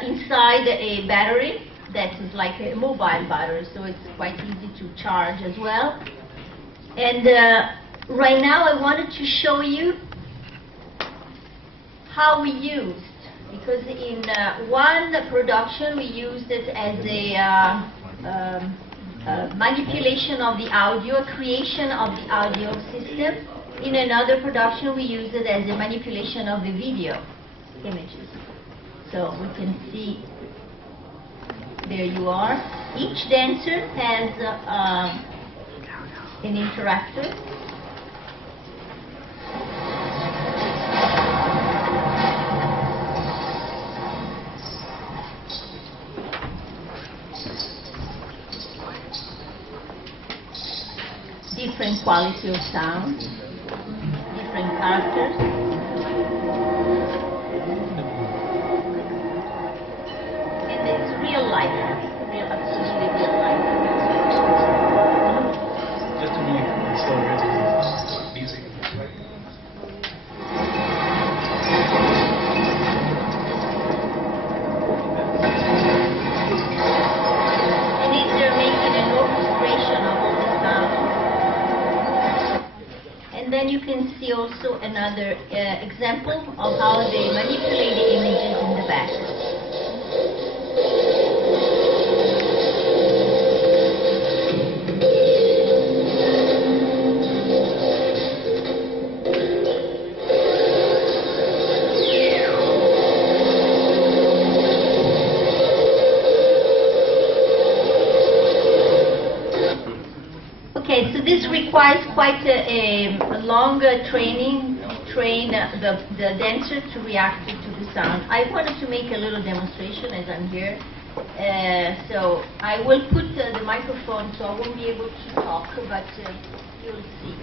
Inside a battery that is like a mobile battery, so it's quite easy to charge as well. And right now I wanted to show you how we used, because in one production we used it as a manipulation of the audio, creation of the audio system. In another production we used it as a manipulation of the video images. So we can see, there you are. Each dancer has an interactor. Different quality of sound, different characters. Real life, absolutely real life. Just to be accelerated music. And they're making an orchestration of all the sound. And then you can see also another example of how they manipulate the images in the back. Okay, so this requires quite a longer training to train the dancer to react to the sound. I wanted to make a little demonstration as I'm here. So I will put the microphone, so I won't be able to talk, but you'll see.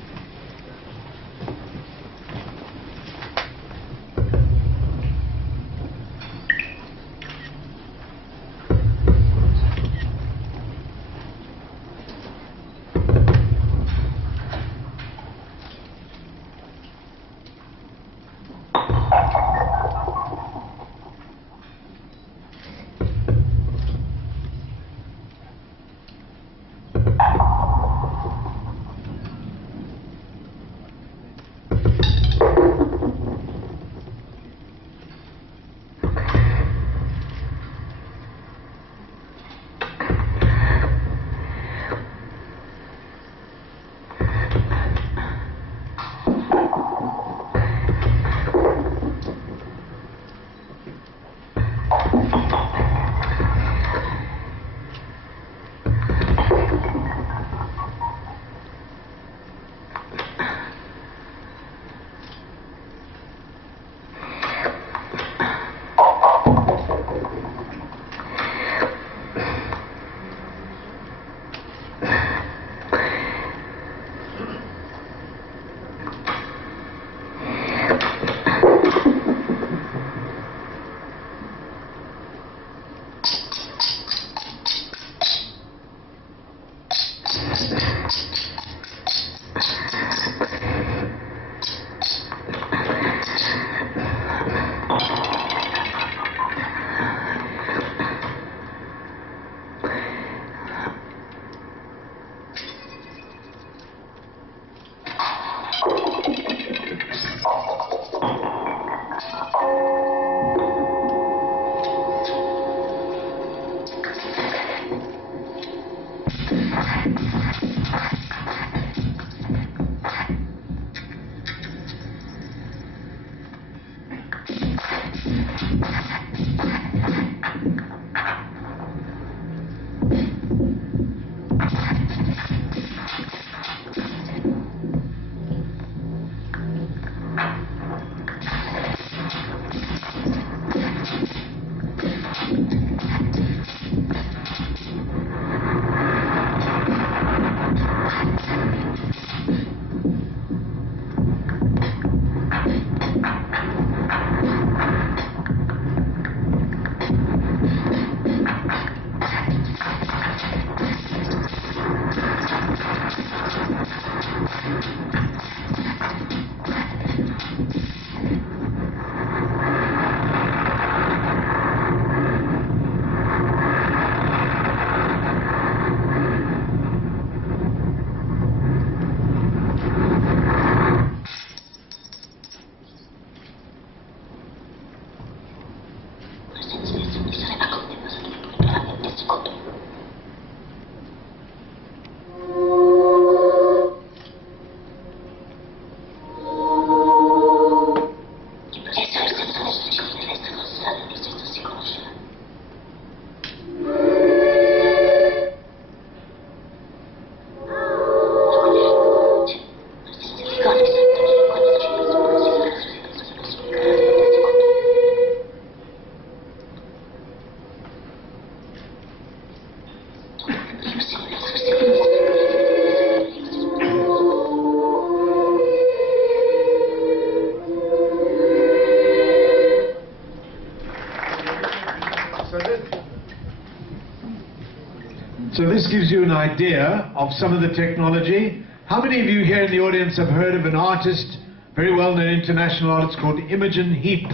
So this gives you an idea of some of the technology. How many of you here in the audience have heard of an artist, very well-known international artist called Imogen Heap?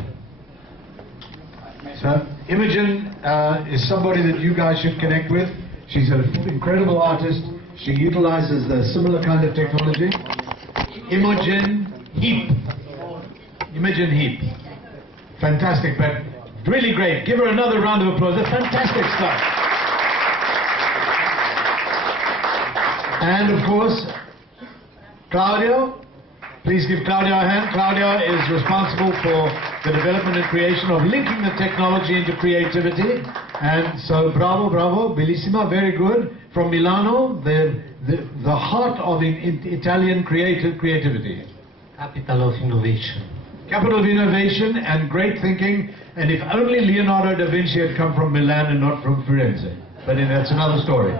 So Imogen is somebody that you guys should connect with. She's an incredible artist. She utilizes a similar kind of technology. Imogen Heap. Imogen Heap. Fantastic, but really great. Give her another round of applause. That's fantastic stuff. And of course, Claudio. Please give Claudio a hand. Claudio is responsible for the development and creation of linking the technology into creativity. And so bravo, bravo, bellissima, very good. From Milano, the heart of Italian creativity. Capital of innovation. Capital of innovation and great thinking. And if only Leonardo da Vinci had come from Milan and not from Firenze. But that's another story.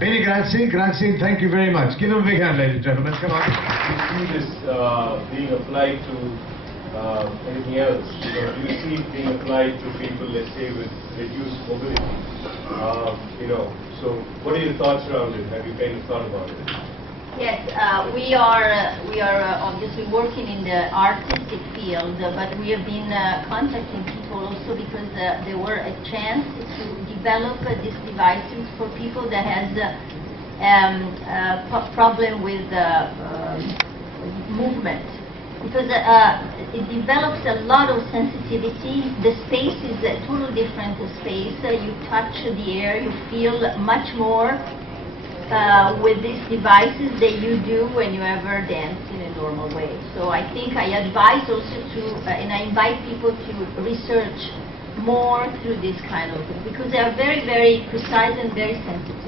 Bene, grazie, grazie, thank you very much. Give him a big hand, ladies and gentlemen, come on. Do you see this being applied to anything else? Do you see it being applied to people, let's say, with reduced mobility? So what are your thoughts around it? Have you kind of thought about it? Yes, we are obviously working in the artistic field, but we have been contacting people also because there were a chance to develop these devices for people that has problem with movement. Because it develops a lot of sensitivity. The space is a totally different space. You touch the air, you feel much more with these devices that you do when you ever dance in a normal way. So I think I advise also to, and I invite people to research more through this kind of thing, because they are very, very precise and very sensitive.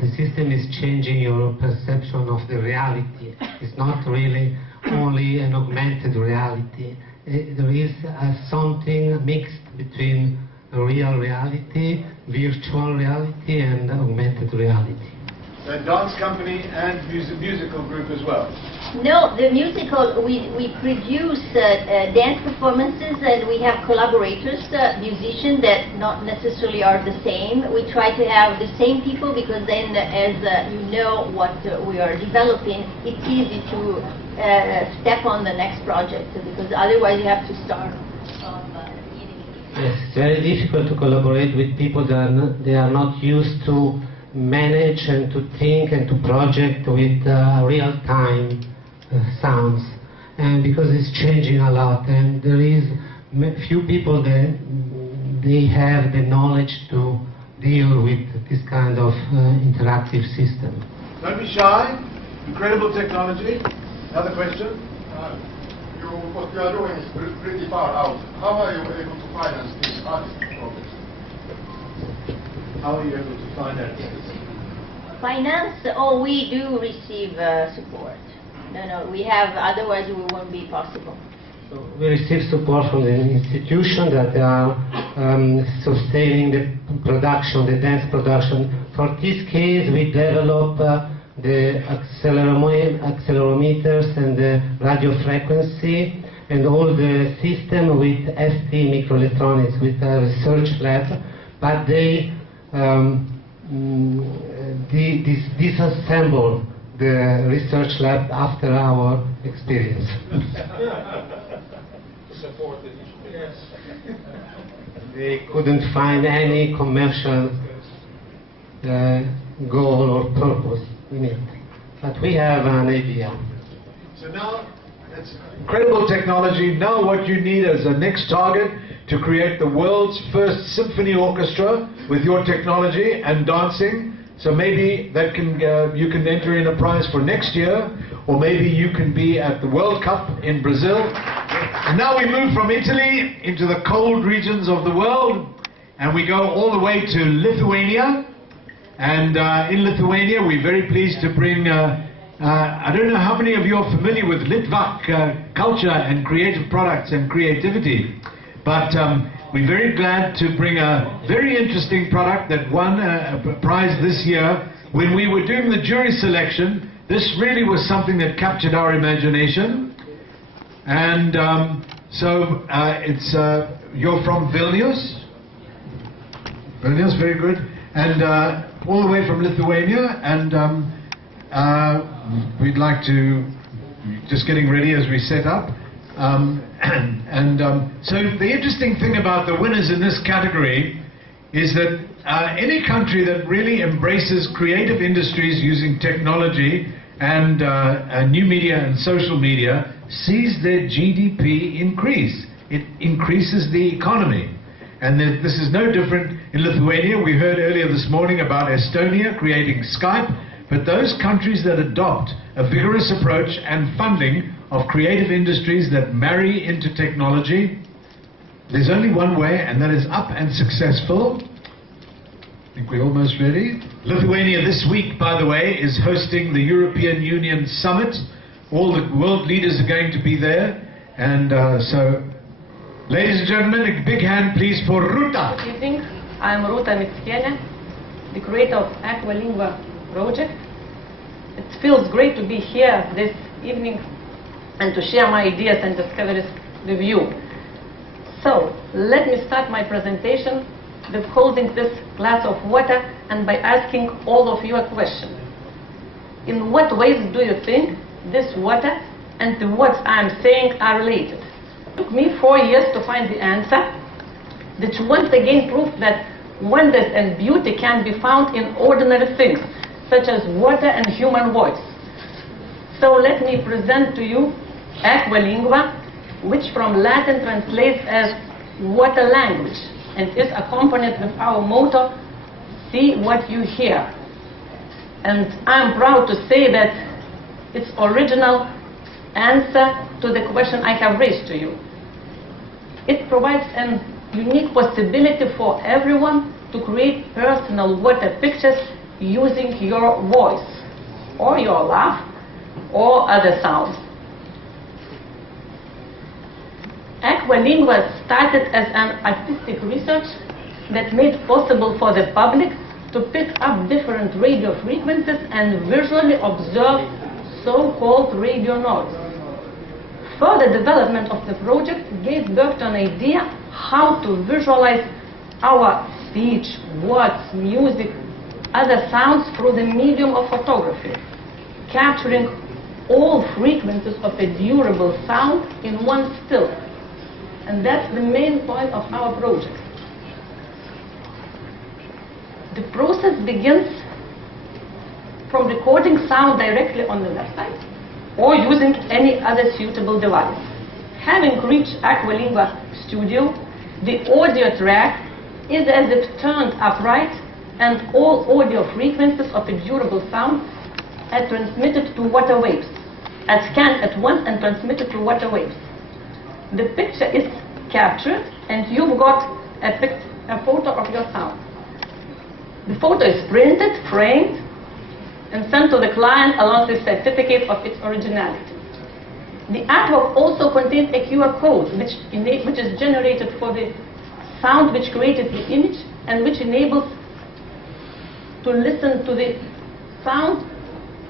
The system is changing your perception of the reality. It's not really only an augmented reality. There is something mixed between real reality, virtual reality, and augmented reality. A dance company and musical group as well? No, the musical, we produce dance performances, and we have collaborators, musicians that not necessarily are the same. We try to have the same people because then, as you know what we are developing, it's easy to step on the next project, because otherwise you have to start from the beginning. Yes, it's very difficult to collaborate with people that they are not used to manage and to think and to project with real-time sounds, and because it's changing a lot, and there is few people that they have the knowledge to deal with this kind of interactive system. Don't be shy. Incredible technology. Another question? What you are doing is pretty far out. How are you able to finance these artistic projects? How are you able to finance this? Finance? Oh, we do receive support. No, we have, otherwise it won't be possible. So we receive support from the institution that are sustaining the production, the dance production. For this case, we develop the accelerometers and the radio frequency and all the system with ST microelectronics, with a research lab, but they disassemble the research lab after our experience. They couldn't find any commercial goal or purpose in it. But we have an idea. So now, it's incredible technology. Now what you need as a next target to create the world's first symphony orchestra with your technology and dancing. So maybe that can you can enter in a prize for next year, or maybe you can be at the World Cup in Brazil. And now we move from Italy into the cold regions of the world, and we go all the way to Lithuania. And in Lithuania, we're very pleased to bring, I don't know how many of you are familiar with Litvak culture and creative products and creativity, but we're very glad to bring a very interesting product that won a prize this year. When we were doing the jury selection, this really was something that captured our imagination. And so it's you're from Vilnius? Vilnius, very good. And all the way from Lithuania. And we'd like to, just getting ready as we set up. So the interesting thing about the winners in this category is that any country that really embraces creative industries using technology and new media and social media sees their GDP increase. It increases the economy. And this is no different in Lithuania. We heard earlier this morning about Estonia creating Skype. But those countries that adopt a vigorous approach and funding of creative industries that marry into technology, there's only one way, and that is up and successful. I think we're almost ready. Lithuania this week, by the way, is hosting the European Union Summit. All the world leaders are going to be there. And so, ladies and gentlemen, a big hand please for Ruta. Good evening. I'm Ruta Mitskiene, the creator of Aqualingua project. It feels great to be here this evening and to share my ideas and discoveries with you. So, let me start my presentation with holding this glass of water and by asking all of you a question. In what ways do you think this water and the words I'm saying are related? It took me 4 years to find the answer, which once again proved that wonders and beauty can be found in ordinary things, such as water and human voice. So let me present to you Aqualingua, which from Latin translates as water language, and is accompanied with our motto, see what you hear. And I'm proud to say that it's original answer to the question I have raised to you. It provides a unique possibility for everyone to create personal water pictures using your voice, or your laugh, or other sounds. Aqualingua started as an artistic research that made possible for the public to pick up different radio frequencies and visually observe so-called radio notes. Further development of the project gave birth to an idea how to visualize our speech, words, music, other sounds through the medium of photography, capturing all frequencies of a durable sound in one still. And that's the main point of our project. The process begins from recording sound directly on the website or using any other suitable device. Having reached Aqualingua Studio, the audio track is as if turned upright and all audio frequencies of a durable sound are transmitted to water waves, are scanned at once and transmitted to water waves. The picture is captured and you've got a photo of your sound. The photo is printed, framed, and sent to the client along with a certificate of its originality. The artwork also contains a QR code which is generated for the sound which created the image and which enables to listen to the sound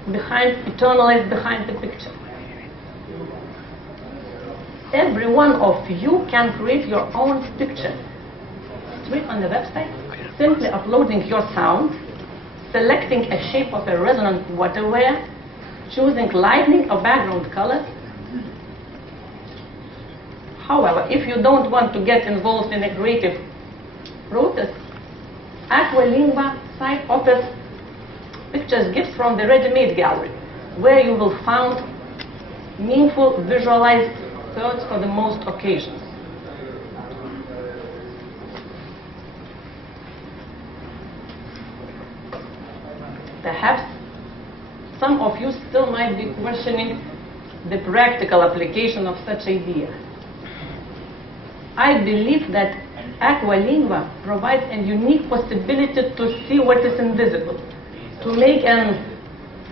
eternalized behind the picture. Every one of you can create your own picture straight on the website, simply uploading your sound, selecting a shape of a resonant waterware, choosing lighting or background color. However, if you don't want to get involved in a creative process, Aqualingua site offers pictures gifts from the ready-made gallery, where you will find meaningful visualized thoughts for the most occasions. Perhaps some of you still might be questioning the practical application of such idea. I believe that Aqualingua provides a unique possibility to see what is invisible, to make an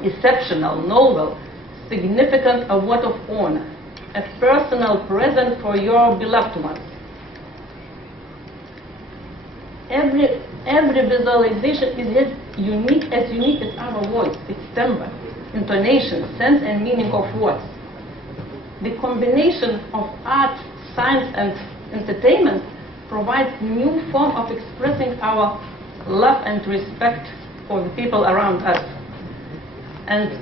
exceptional, novel, significant a word of honor, a personal present for your beloved ones. Every visualization is as unique as our voice, its timbre, intonation, sense and meaning of words. The combination of art, science and entertainment provides new form of expressing our love and respect for the people around us. And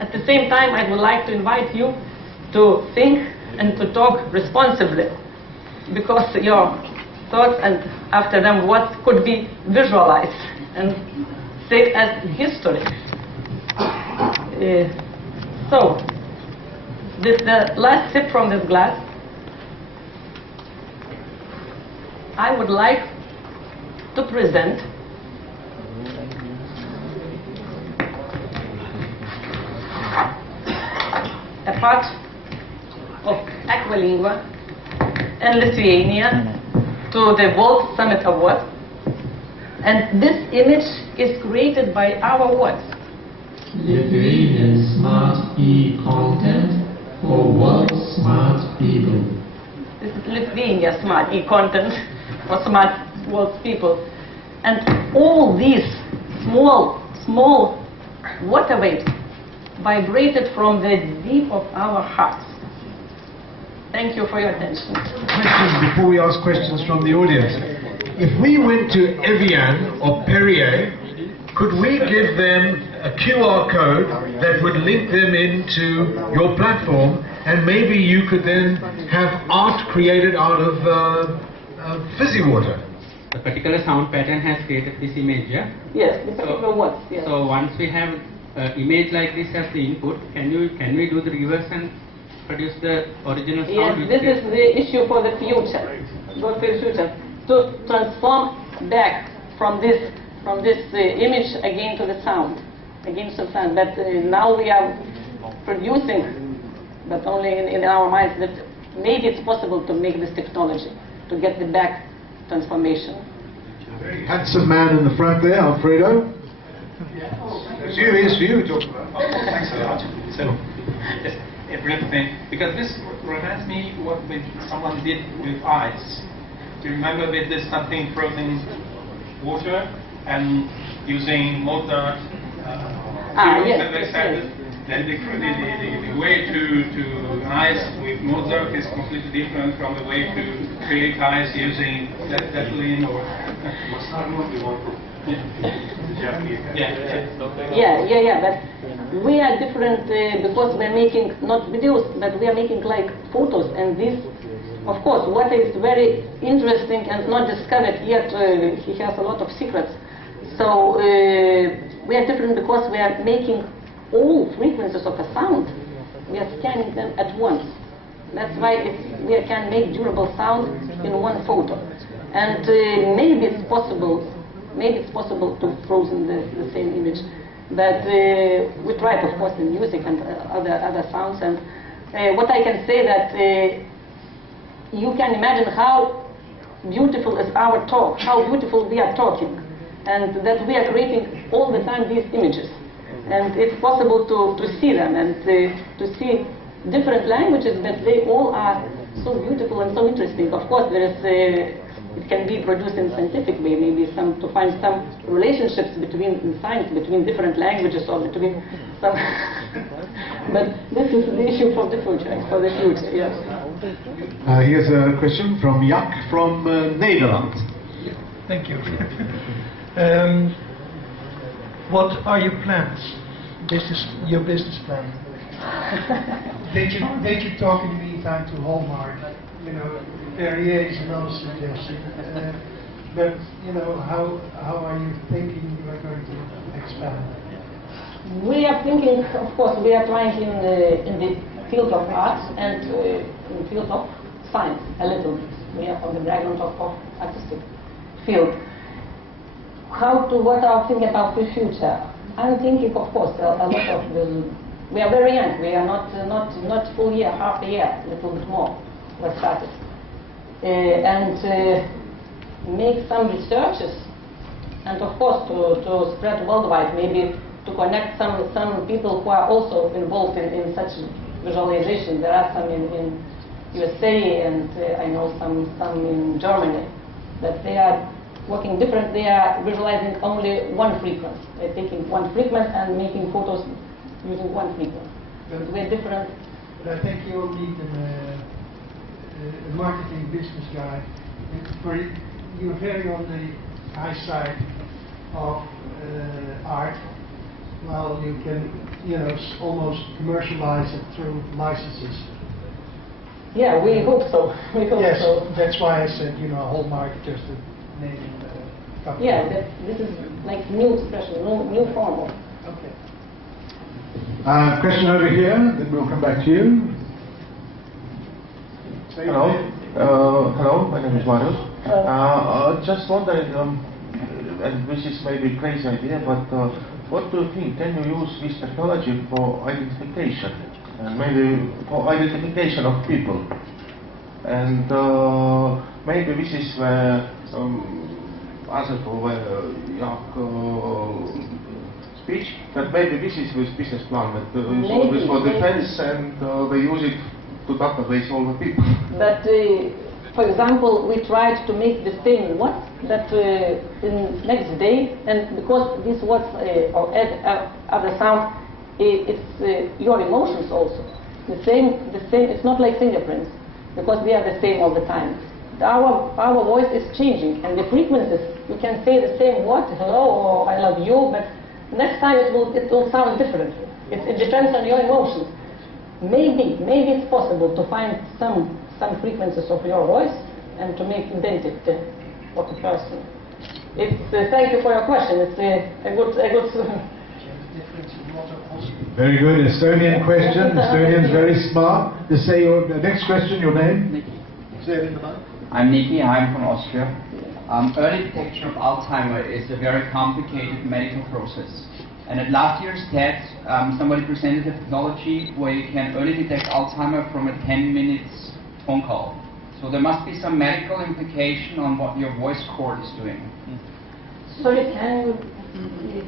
at the same time, I would like to invite you to think and to talk responsibly, because your thoughts and after them what could be visualized and saved as history. So, this the last sip from this glass. I would like to present a part of Aqualingua and Lithuania to the World Summit Award. And this image is created by our words. Lithuanian Smart E-Content for World Smart People. This is Lithuania Smart E-Content for Smart World People. And all these small water waves vibrated from the deep of our hearts. Thank you for your attention. Questions before we ask questions from the audience. If we went to Evian or Perrier, could we give them a QR code that would link them into your platform, and maybe you could then have art created out of fizzy water? The particular sound pattern has created this image, yeah? Yes, the particular words, yes. So once we have image like this as the input, can we do the reverse and produce the original sound? Yes, this is the issue for the future. For the future, to transform back from this image again to the sound, But now we are producing, but only in our minds, that maybe it's possible to make this technology to get the back transformation. Very handsome man in the front there, Alfredo. It's you talking about. Thanks a lot. So, just a brief thing, because this reminds me what someone did with ice. Do you remember with this something frozen water and using Mozart? Yes. Then the way to ice with Mozart is completely different from the way to create ice using Zeppelin or. But we are different because we're making not videos, but we are making like photos, and this, of course, what is very interesting and not discovered yet, he has a lot of secrets. So we are different because we are making all frequencies of a sound. We are scanning them at once. That's why we can make durable sound in one photo. And maybe it's possible to frozen the same image. But we tried, of course, in music and other sounds. And what I can say that you can imagine how beautiful is our talk, how beautiful we are talking, and that we are creating all the time these images. And it's possible to see them and to see different languages, but they all are so beautiful and so interesting. Of course, there is it can be produced in scientific way, maybe to find some relationships in science between different languages or between some. But this is the issue for the future. Yes. Here's a question from Jack from Netherlands. Thank you. What are your plans? Your business plan? Did you talk in the meantime to Hallmark? Perrier is another suggestion. But how are you thinking you are going to expand? We are thinking, of course, we are trying in the field of arts and in the field of science a little bit. We are from the background of artistic field. What are thinking about the future? I'm thinking, of course, a lot of we are very young. We are not full year, half a year, a little bit more. We started and make some researches, and of course to spread worldwide. Maybe to connect some people who are also involved in such visualization. There are some in USA, and I know some in Germany, that they are working different. They are visualizing only one frequency. They're taking one frequency and making photos using one frequency. We're different. But I think you'll need a marketing business guy for you're very on the high side of art, well, you can, almost commercialize it through licenses. Yeah, we hope so. We hope Yes, so. that's why I said, Hallmark, just a name in the company. Yeah, this is like new expression, new form of. Okay. Question over here, then we'll come back to you. Hello. Hello, my name is Marius. Just wondering, and this is maybe a crazy idea, but what do you think? Can you use this technology for identification? And maybe for identification of people? And maybe this is where speech, that maybe this is with business plan, that it's for defense and they use it to database all the people. But, for example, we tried to make the same what that in next day, and because this was or other sound, it's your emotions also. The same. It's not like fingerprints, because we are the same all the time. Our voice is changing, and the frequencies. You can say the same what, hello or I love you, but next time it will sound different. It depends on your emotions. Maybe it's possible to find some frequencies of your voice and to make identity of the person. Thank you for your question. It's a good. Very good. Estonian question. Estonians very smart. Just say your next question. Your name? I'm Nikki. I'm from Austria. Early detection of Alzheimer is a very complicated medical process. And at last year's TED, somebody presented a technology where you can early detect Alzheimer from a 10-minute phone call. So there must be some medical implication on what your voice cord is doing. Sorry, can you...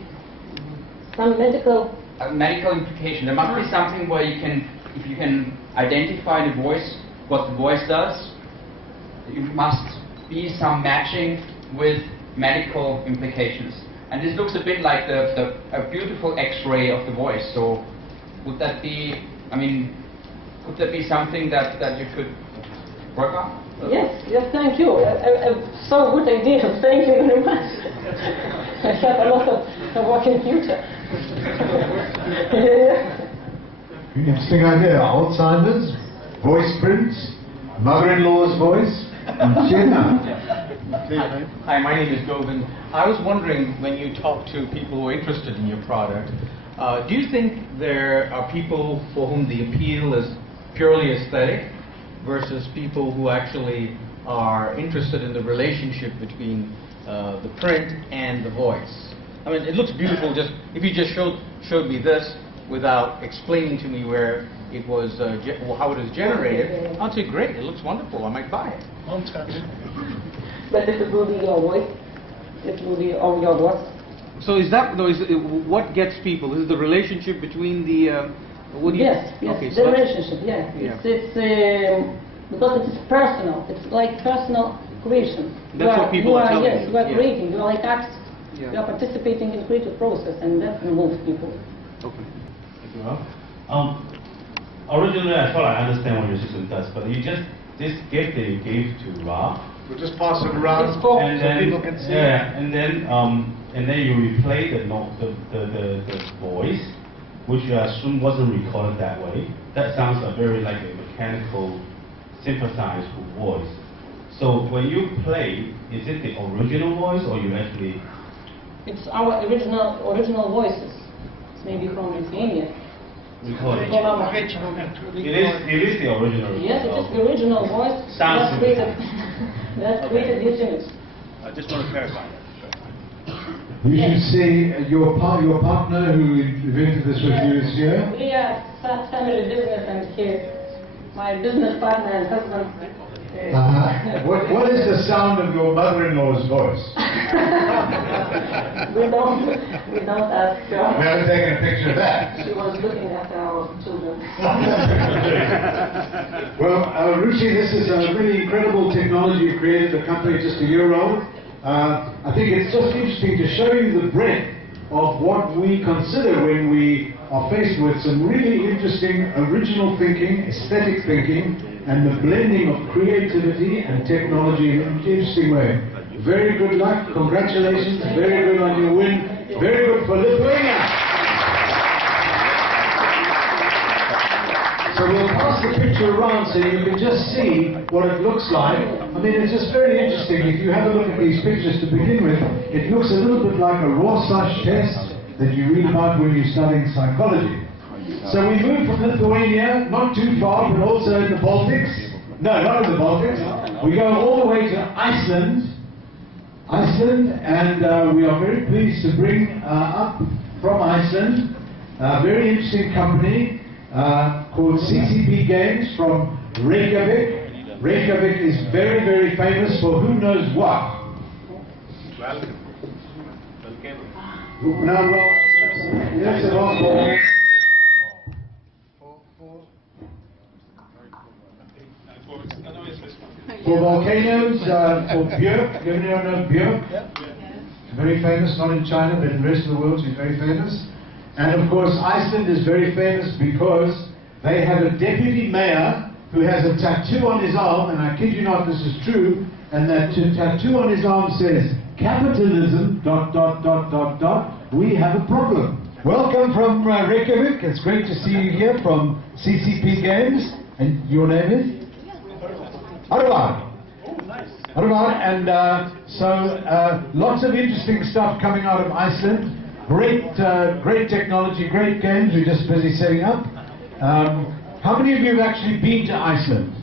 Some medical... medical implication. There must be something where you can, if you can identify the voice, what the voice does, you must be some matching with medical implications. And this looks a bit like a beautiful X-ray of the voice. So would that be, could that be something that you could work on? Yes, thank you. So good idea. Thank you very much. I have a lot of work in future. Interesting idea. Alzheimer's, voice prints, mother-in-law's voice, and Hi, my name is Govind. I was wondering, when you talk to people who are interested in your product, do you think there are people for whom the appeal is purely aesthetic versus people who actually are interested in the relationship between the print and the voice? I mean, it looks beautiful. Just if you just showed me this without explaining to me where it was, how it is generated, I'd say great. It looks wonderful. I might buy it. But it will be your voice. It will be all your voice. So is that what gets people? Is the relationship between the? Yes, okay, the relationship. Yeah, it's because it is personal. It's like personal creation. That's what people are telling you. Yes, you are creating. You are like artists. You are participating in creative process, and that involves people. Okay. Thank you, Rob. Originally, I thought I understand what your system does, but you just this gift that you gave to Rob. We'll just pass it around so people can see. Yeah, and then you replay the voice, which I assume wasn't recorded that way. That sounds very like a mechanical, synthesized voice. So when you play, is it the original voice, or you actually? It's our original voices. It's maybe from Lithuania. Recorded. Colombo. It is the original. Yes, it is the original voice. Sounds That created this image. I just want to clarify that. You should see your partner who invented this with you is here. We are family business, and my business partner and husband. What is the sound of your mother-in-law's voice? we don't ask her. We haven't taken a picture of that. She was looking at our children. Well, Ruchi, this is a really incredible technology you created. The company just a year old. I think it's just interesting to show you the breadth of what we consider when we are faced with some really interesting original thinking, aesthetic thinking, and the blending of creativity and technology in an interesting way. Very good luck, congratulations, very good on your win, very good for Lithuania. So we'll pass the picture around so you can just see what it looks like. I mean, it's just very interesting. If you have a look at these pictures to begin with, it looks a little bit like a Rorschach test that you read about when you're studying psychology. So we move from Lithuania, not too far, but also in the Baltics. No, not in the Baltics. We go all the way to Iceland. And we are very pleased to bring up from Iceland a very interesting company called CCP Games from Reykjavik. Reykjavik is very, very famous for who knows what. Now, yes, it was for volcanoes, for Björk. You know Björk? Very famous, not in China, but in the rest of the world she's very famous. And of course, Iceland is very famous because they have a deputy mayor who has a tattoo on his arm, and I kid you not, this is true, and that tattoo on his arm says, capitalism, ... we have a problem. Welcome from Reykjavik. It's great to see you here from CCP Games. And your name is? Arvar. Arvar. And lots of interesting stuff coming out of Iceland. Great technology, great games. We're just busy setting up. How many of you have actually been to Iceland?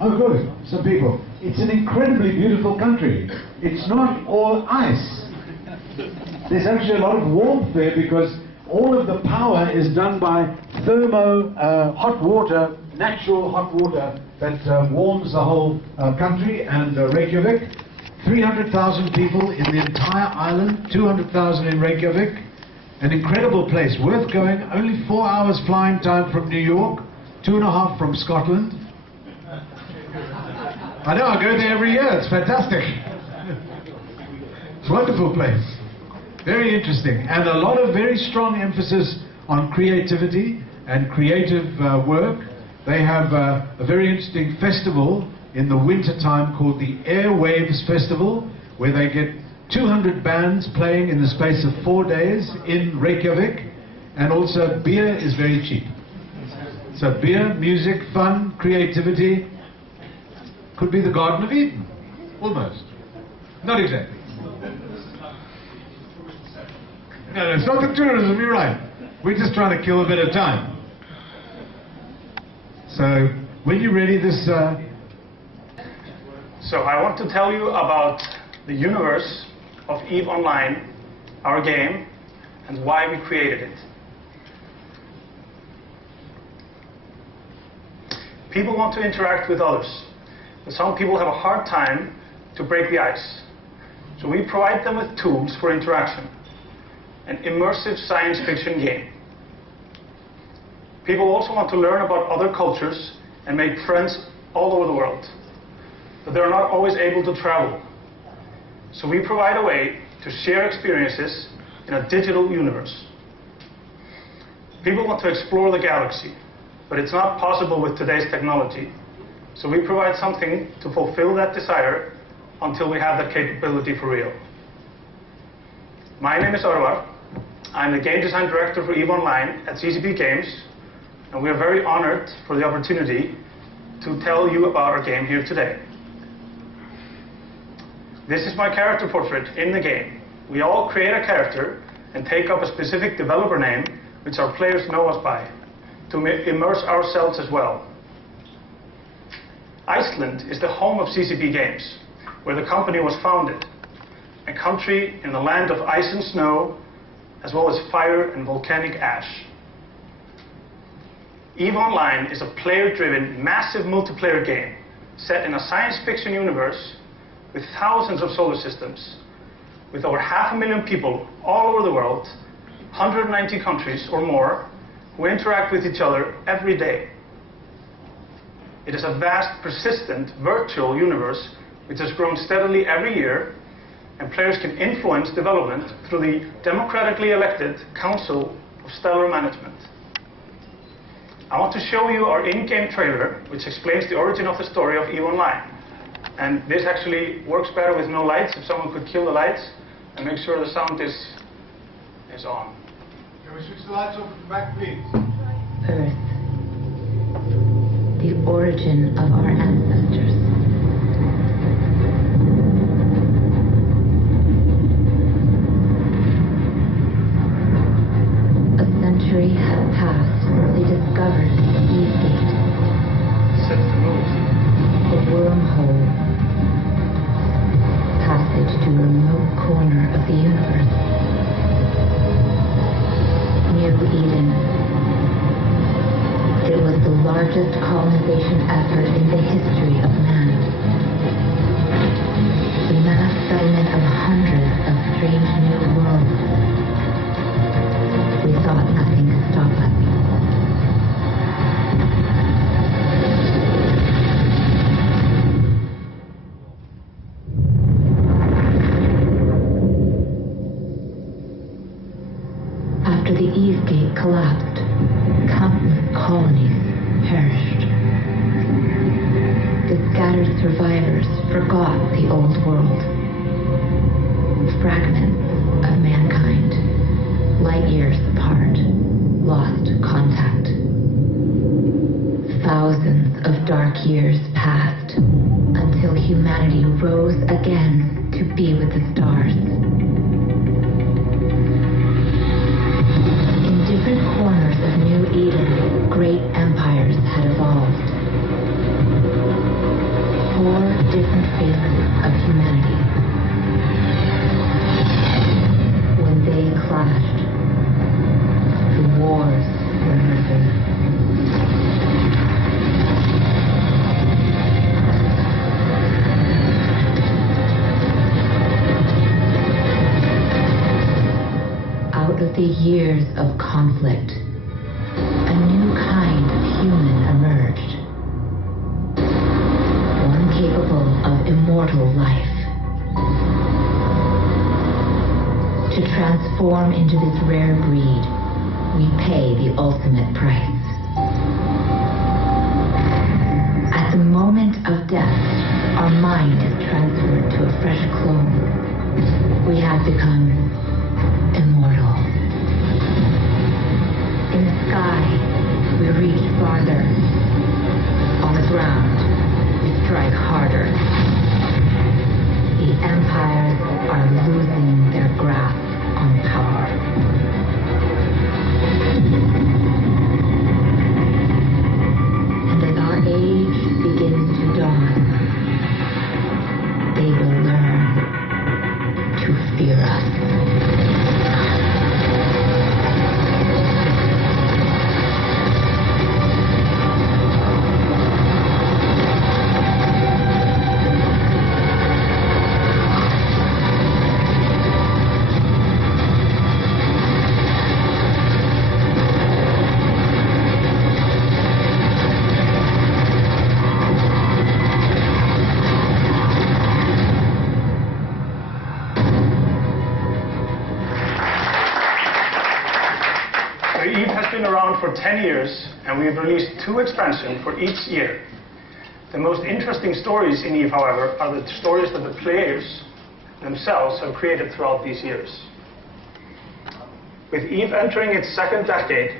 Oh, good. Some people. It's an incredibly beautiful country. It's not all ice. There's actually a lot of warmth there because all of the power is done by hot water, natural hot water that warms the whole country. And Reykjavik, 300,000 people in the entire island, 200,000 in Reykjavik. An incredible place, worth going. Only 4 hours flying time from New York, 2.5 from Scotland. I know, I go there every year. It's fantastic. It's a wonderful place. Very interesting. And a lot of very strong emphasis on creativity and creative work. They have a very interesting festival in the winter time called the Airwaves Festival, where they get 200 bands playing in the space of 4 days in Reykjavik. And also beer is very cheap. So beer, music, fun, creativity. Could be the Garden of Eden. Almost. Not exactly. No, it's not the tourism, you're right. We're just trying to kill a bit of time. So, when you're ready, So I want to tell you about the universe of EVE Online, our game, and why we created it. People want to interact with others, but some people have a hard time to break the ice. So we provide them with tools for interaction. An immersive science fiction game. People also want to learn about other cultures and make friends all over the world. But they're not always able to travel. So we provide a way to share experiences in a digital universe. People want to explore the galaxy, but it's not possible with today's technology. So we provide something to fulfill that desire until we have that capability for real. My name is Arvar. I'm the Game Design Director for EVE Online at CCP Games, and we are very honored for the opportunity to tell you about our game here today. This is my character portrait in the game. We all create a character and take up a specific developer name, which our players know us by, to immerse ourselves as well. Iceland is the home of CCP Games, where the company was founded, a country in the land of ice and snow, as well as fire and volcanic ash. EVE Online is a player-driven, massive multiplayer game set in a science fiction universe with thousands of solar systems, with over 500,000 people all over the world, 190 countries or more, who interact with each other every day. It is a vast, persistent, virtual universe which has grown steadily every year, and players can influence development through the democratically elected Council of Stellar Management. I want to show you our in-game trailer, which explains the origin of the story of EVE Online. And this actually works better with no lights. If someone could kill the lights and make sure the sound is on. Can we switch the lights off back, please? Earth, the origin of our ancestors. A century has passed since they discovered the Eve Gate. Sets the rules. A wormhole. Passage to a remote corner of the universe. New Eden. It was the largest colonization effort in the history of man. The mass settlement of hundreds of strange new worlds. We thought nothing could stop us. After the Eve Gate collapsed, countless colonies perished. The scattered survivors forgot the old world. Fragments of mankind, light years apart, lost contact. Thousands of dark years passed until humanity rose again to be with the stars. Different corners of New Eden, great empires had evolved. 4 different phases of humanity. When they clashed, the wars were merciless. Out of the years of conflict, a new kind of human emerged. One capable of immortal life. To transform into this rare breed, we pay the ultimate price. At the moment of death, our mind is transferred to a fresh clone. We have become immortal. In the sky, we reach farther. On the ground, we strike harder. The empires are losing their grasp on power. And as our age begins to dawn, they will learn to fear us. For 10 years, and we've released 2 expansions for each year. The most interesting stories in EVE, however, are the stories that the players themselves have created throughout these years. With EVE entering its 2nd decade,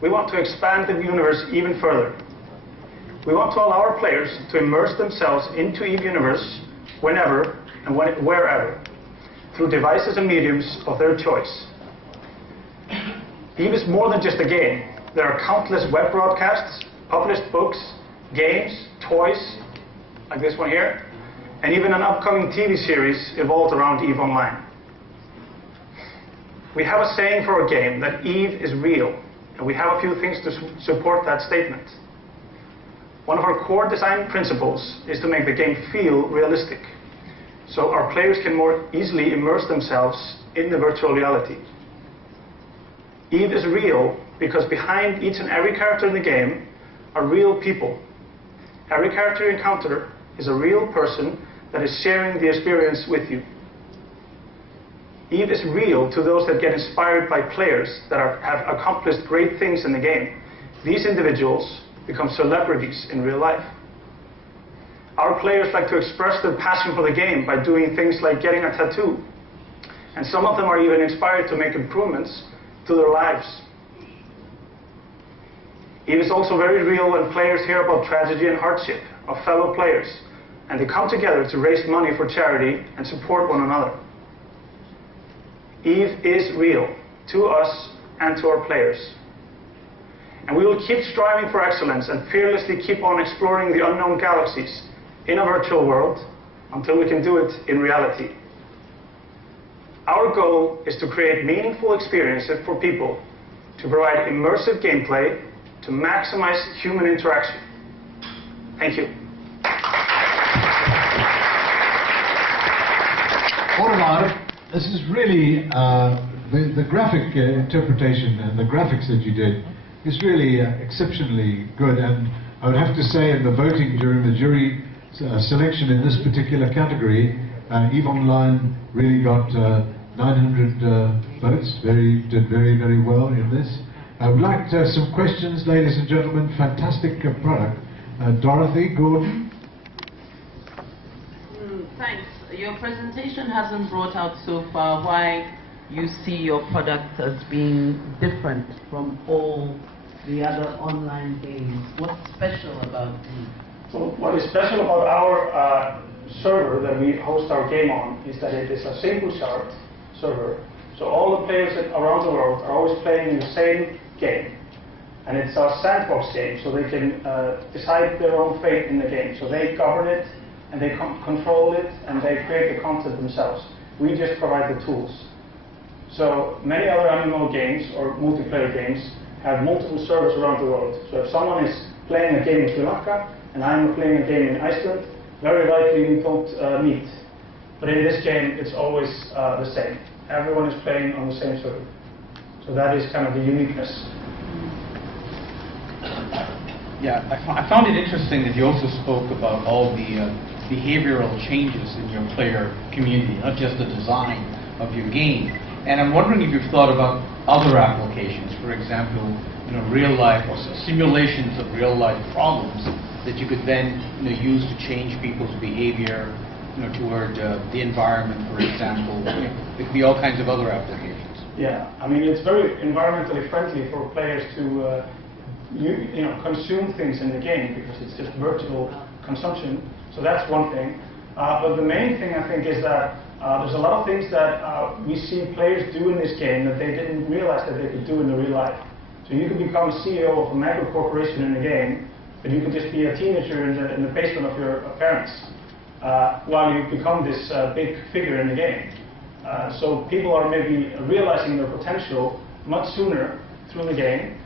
we want to expand the universe even further. We want to allow our players to immerse themselves into EVE universe whenever and wherever, through devices and mediums of their choice. EVE is more than just a game. There are countless web broadcasts, published books, games, toys, like this one here, and even an upcoming TV series evolved around EVE Online. We have a saying for our game that EVE is real, and we have a few things to support that statement. One of our core design principles is to make the game feel realistic, so our players can more easily immerse themselves in the virtual reality. EVE is real because behind each and every character in the game are real people. Every character you encounter is a real person that is sharing the experience with you. Eve is real to those that get inspired by players that have accomplished great things in the game. These individuals become celebrities in real life. Our players like to express their passion for the game by doing things like getting a tattoo. And some of them are even inspired to make improvements to their lives. Eve is also very real when players hear about tragedy and hardship of fellow players, and they come together to raise money for charity and support one another. Eve is real to us and to our players. And we will keep striving for excellence and fearlessly keep on exploring the unknown galaxies in a virtual world until we can do it in reality. Our goal is to create meaningful experiences for people, to provide immersive gameplay, to maximize human interaction. Thank you. Orvar, this is really, the graphic interpretation and the graphics that you did is really exceptionally good, and I would have to say in the voting during the jury selection in this particular category, EVE Online really got 900 votes, did very, very well in this. I would like to have some questions, ladies and gentlemen. Fantastic product. Dorothy Gordon. Thanks. Your presentation hasn't brought out so far why you see your product as being different from all the other online games. What's special about it? So what is special about our server that we host our game on is that it is a single shard server. So all the players around the world are always playing in the same game. And it's a sandbox game, so they can decide their own fate in the game. So they govern it, and they control it, and they create the content themselves. We just provide the tools. So many other MMO games or multiplayer games have multiple servers around the world. So if someone is playing a game in Sri Lanka, and I'm playing a game in Iceland, very likely we don't meet. But in this game, it's always the same. Everyone is playing on the same server. So that is kind of the uniqueness. Yeah, I found it interesting that you also spoke about all the behavioral changes in your player community, not just the design of your game. And I'm wondering if you've thought about other applications, for example, real life or simulations of real life problems that you could then use to change people's behavior toward the environment, for example. There could be all kinds of other applications. Yeah, I mean, it's very environmentally friendly for players to consume things in the game because it's just virtual consumption. So that's one thing. But the main thing I think is that there's a lot of things that we see players do in this game that they didn't realize that they could do in the real life. So you can become a CEO of a mega corporation in the game, but you could just be a teenager in the basement of your parents while you become this big figure in the game. So people are maybe realizing their potential much sooner through the game,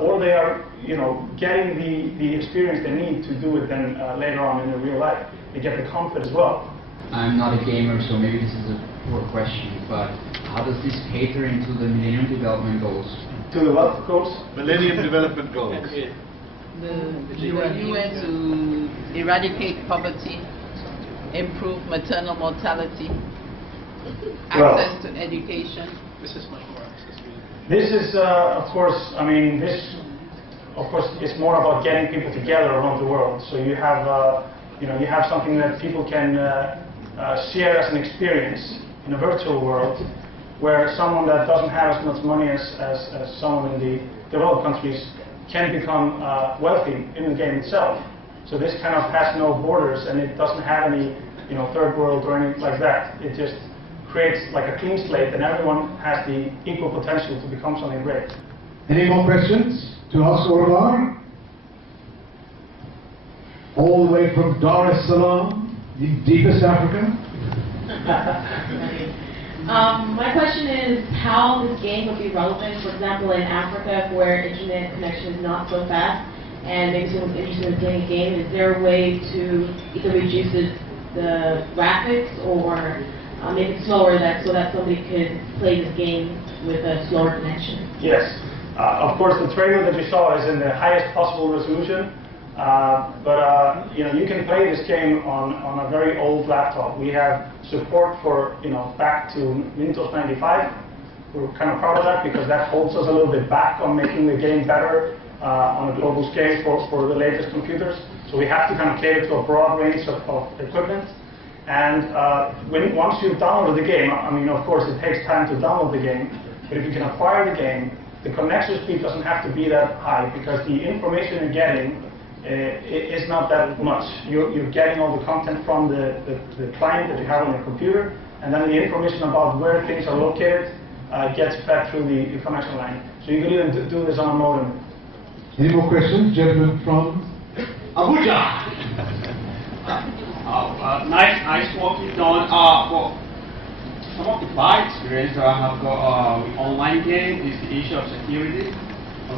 or they are, getting the experience they need to do it then later on in their real life. They get the comfort as well. I'm not a gamer, so maybe this is a poor question, but how does this cater into the Millennium Development Goals? To the what goals? Millennium Development Goals. The UN to eradicate poverty, improve maternal mortality, access to education. This is much more accessible. This is, of course, it's more about getting people together around the world. So you have, you have something that people can share as an experience in a virtual world, where someone that doesn't have as much money as someone in the developed countries can become wealthy in the game itself. So this kind of has no borders, and it doesn't have any, third world or anything like that. It just creates like a clean slate, and everyone has the equal potential to become something great. Any more questions to ask Orvar? All the way from Dar es Salaam, in deepest Africa. My question is how this game would be relevant, for example, in Africa where internet connection is not so fast, and maybe someone's interested in playing a game. Is there a way to either reduce the graphics or make it slower so that somebody could play this game with a slower connection? Yes. Of course, the trailer that you saw is in the highest possible resolution. You can play this game on a very old laptop. We have support for back to Windows 95. We're kind of proud of that because that holds us a little bit back on making the game better on a global scale for the latest computers. So we have to kind of cater to a broad range of equipment. And once you've downloaded the game, I mean, of course, it takes time to download the game. But if you can acquire the game, the connection speed doesn't have to be that high because the information you're getting is not that much. You're getting all the content from the client that you have on your computer, and then the information about where things are located gets fed through the connection line. So you can even do this on a modem. Any more questions? Gentlemen from Abuja. Nice work you've done. For some of the bad experience that I have got with online game is the issue of security.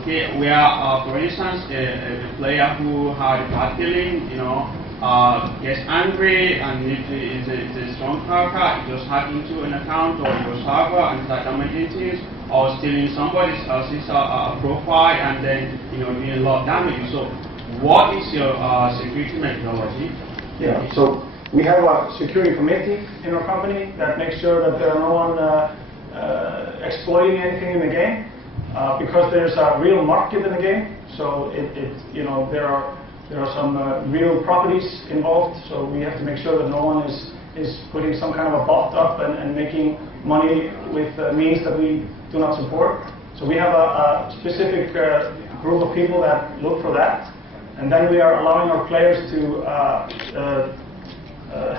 Okay, where for instance a player who had a bad feeling, gets angry and is a strong hacker, just hack into an account or your server and start damaging things, or stealing somebody else's profile and then doing a lot of damage. So, what is your security methodology? Yeah, so we have a security committee in our company that makes sure that there are no one exploiting anything in the game. Because there's a real market in the game, so there are some real properties involved. So we have to make sure that no one is putting some kind of a bot up and making money with means that we do not support. So we have a specific group of people that look for that, and then we are allowing our players to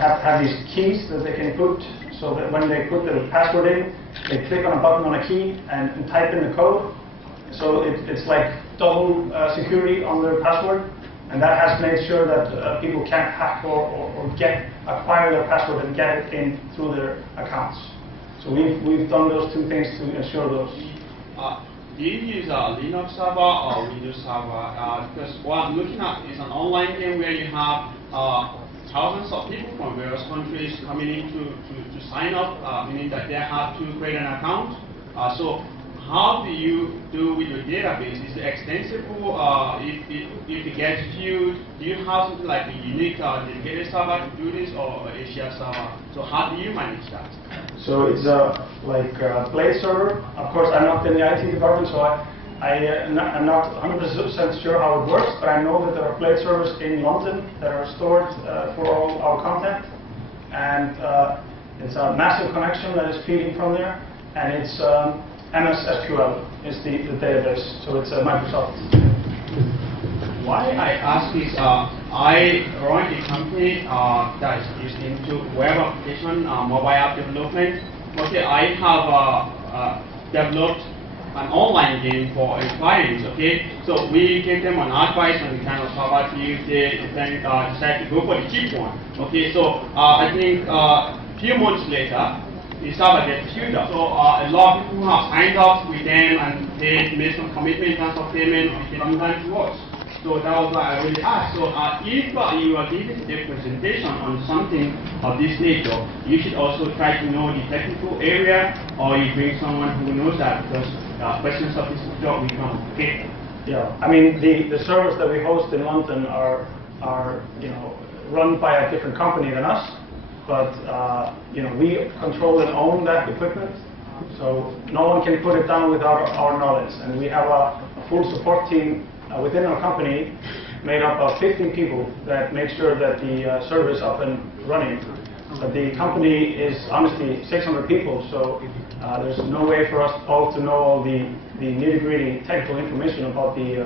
have these keys that they can put, so that when they put the password in, they click on a button on a key and type in the code. So it's like double security on their password, and that has made sure that people can't hack or acquire their password and get it in through their accounts. So we've done those two things to ensure those. Do you use a Linux server or Windows server? Because what I'm looking at is an online game where you have thousands of people from various countries coming in to sign up, meaning that they have to create an account. So how do you do with your database? Is it extensible? If it gets huge, do you have something like a unique dedicated server to do this, or a shared server? So how do you manage that? So it's like a Blade server. Of course, I'm not in the IT department, so I'm not 100% sure how it works, but I know that there are Blade servers in London that are stored for all our content, and it's a massive connection that is feeding from there, and it's MS SQL is the database, so it's Microsoft. Why I ask is, I run a company that is into web application, mobile app development. Okay, I have developed an online game for a client, okay? So we give them an advice on the kind of server to use, they then decide to go for the cheap one. Okay, so I think a few months later, the server gets queued up. So a lot of people have signed up with them and they made some commitment in terms of payment, we can do that to us. So that was why I really asked. So if you are giving a presentation on something of this nature, you should also try to know the technical area, or you bring someone who knows that, because questions of this job will come. Okay. Yeah, I mean the servers that we host in London are run by a different company than us, but we control and own that equipment, so no one can put it down without our knowledge, and we have a full support team within our company made up of 15 people that make sure that the server is up and running. But the company is honestly 600 people, so there's no way for us all to know all the nitty-gritty technical information about the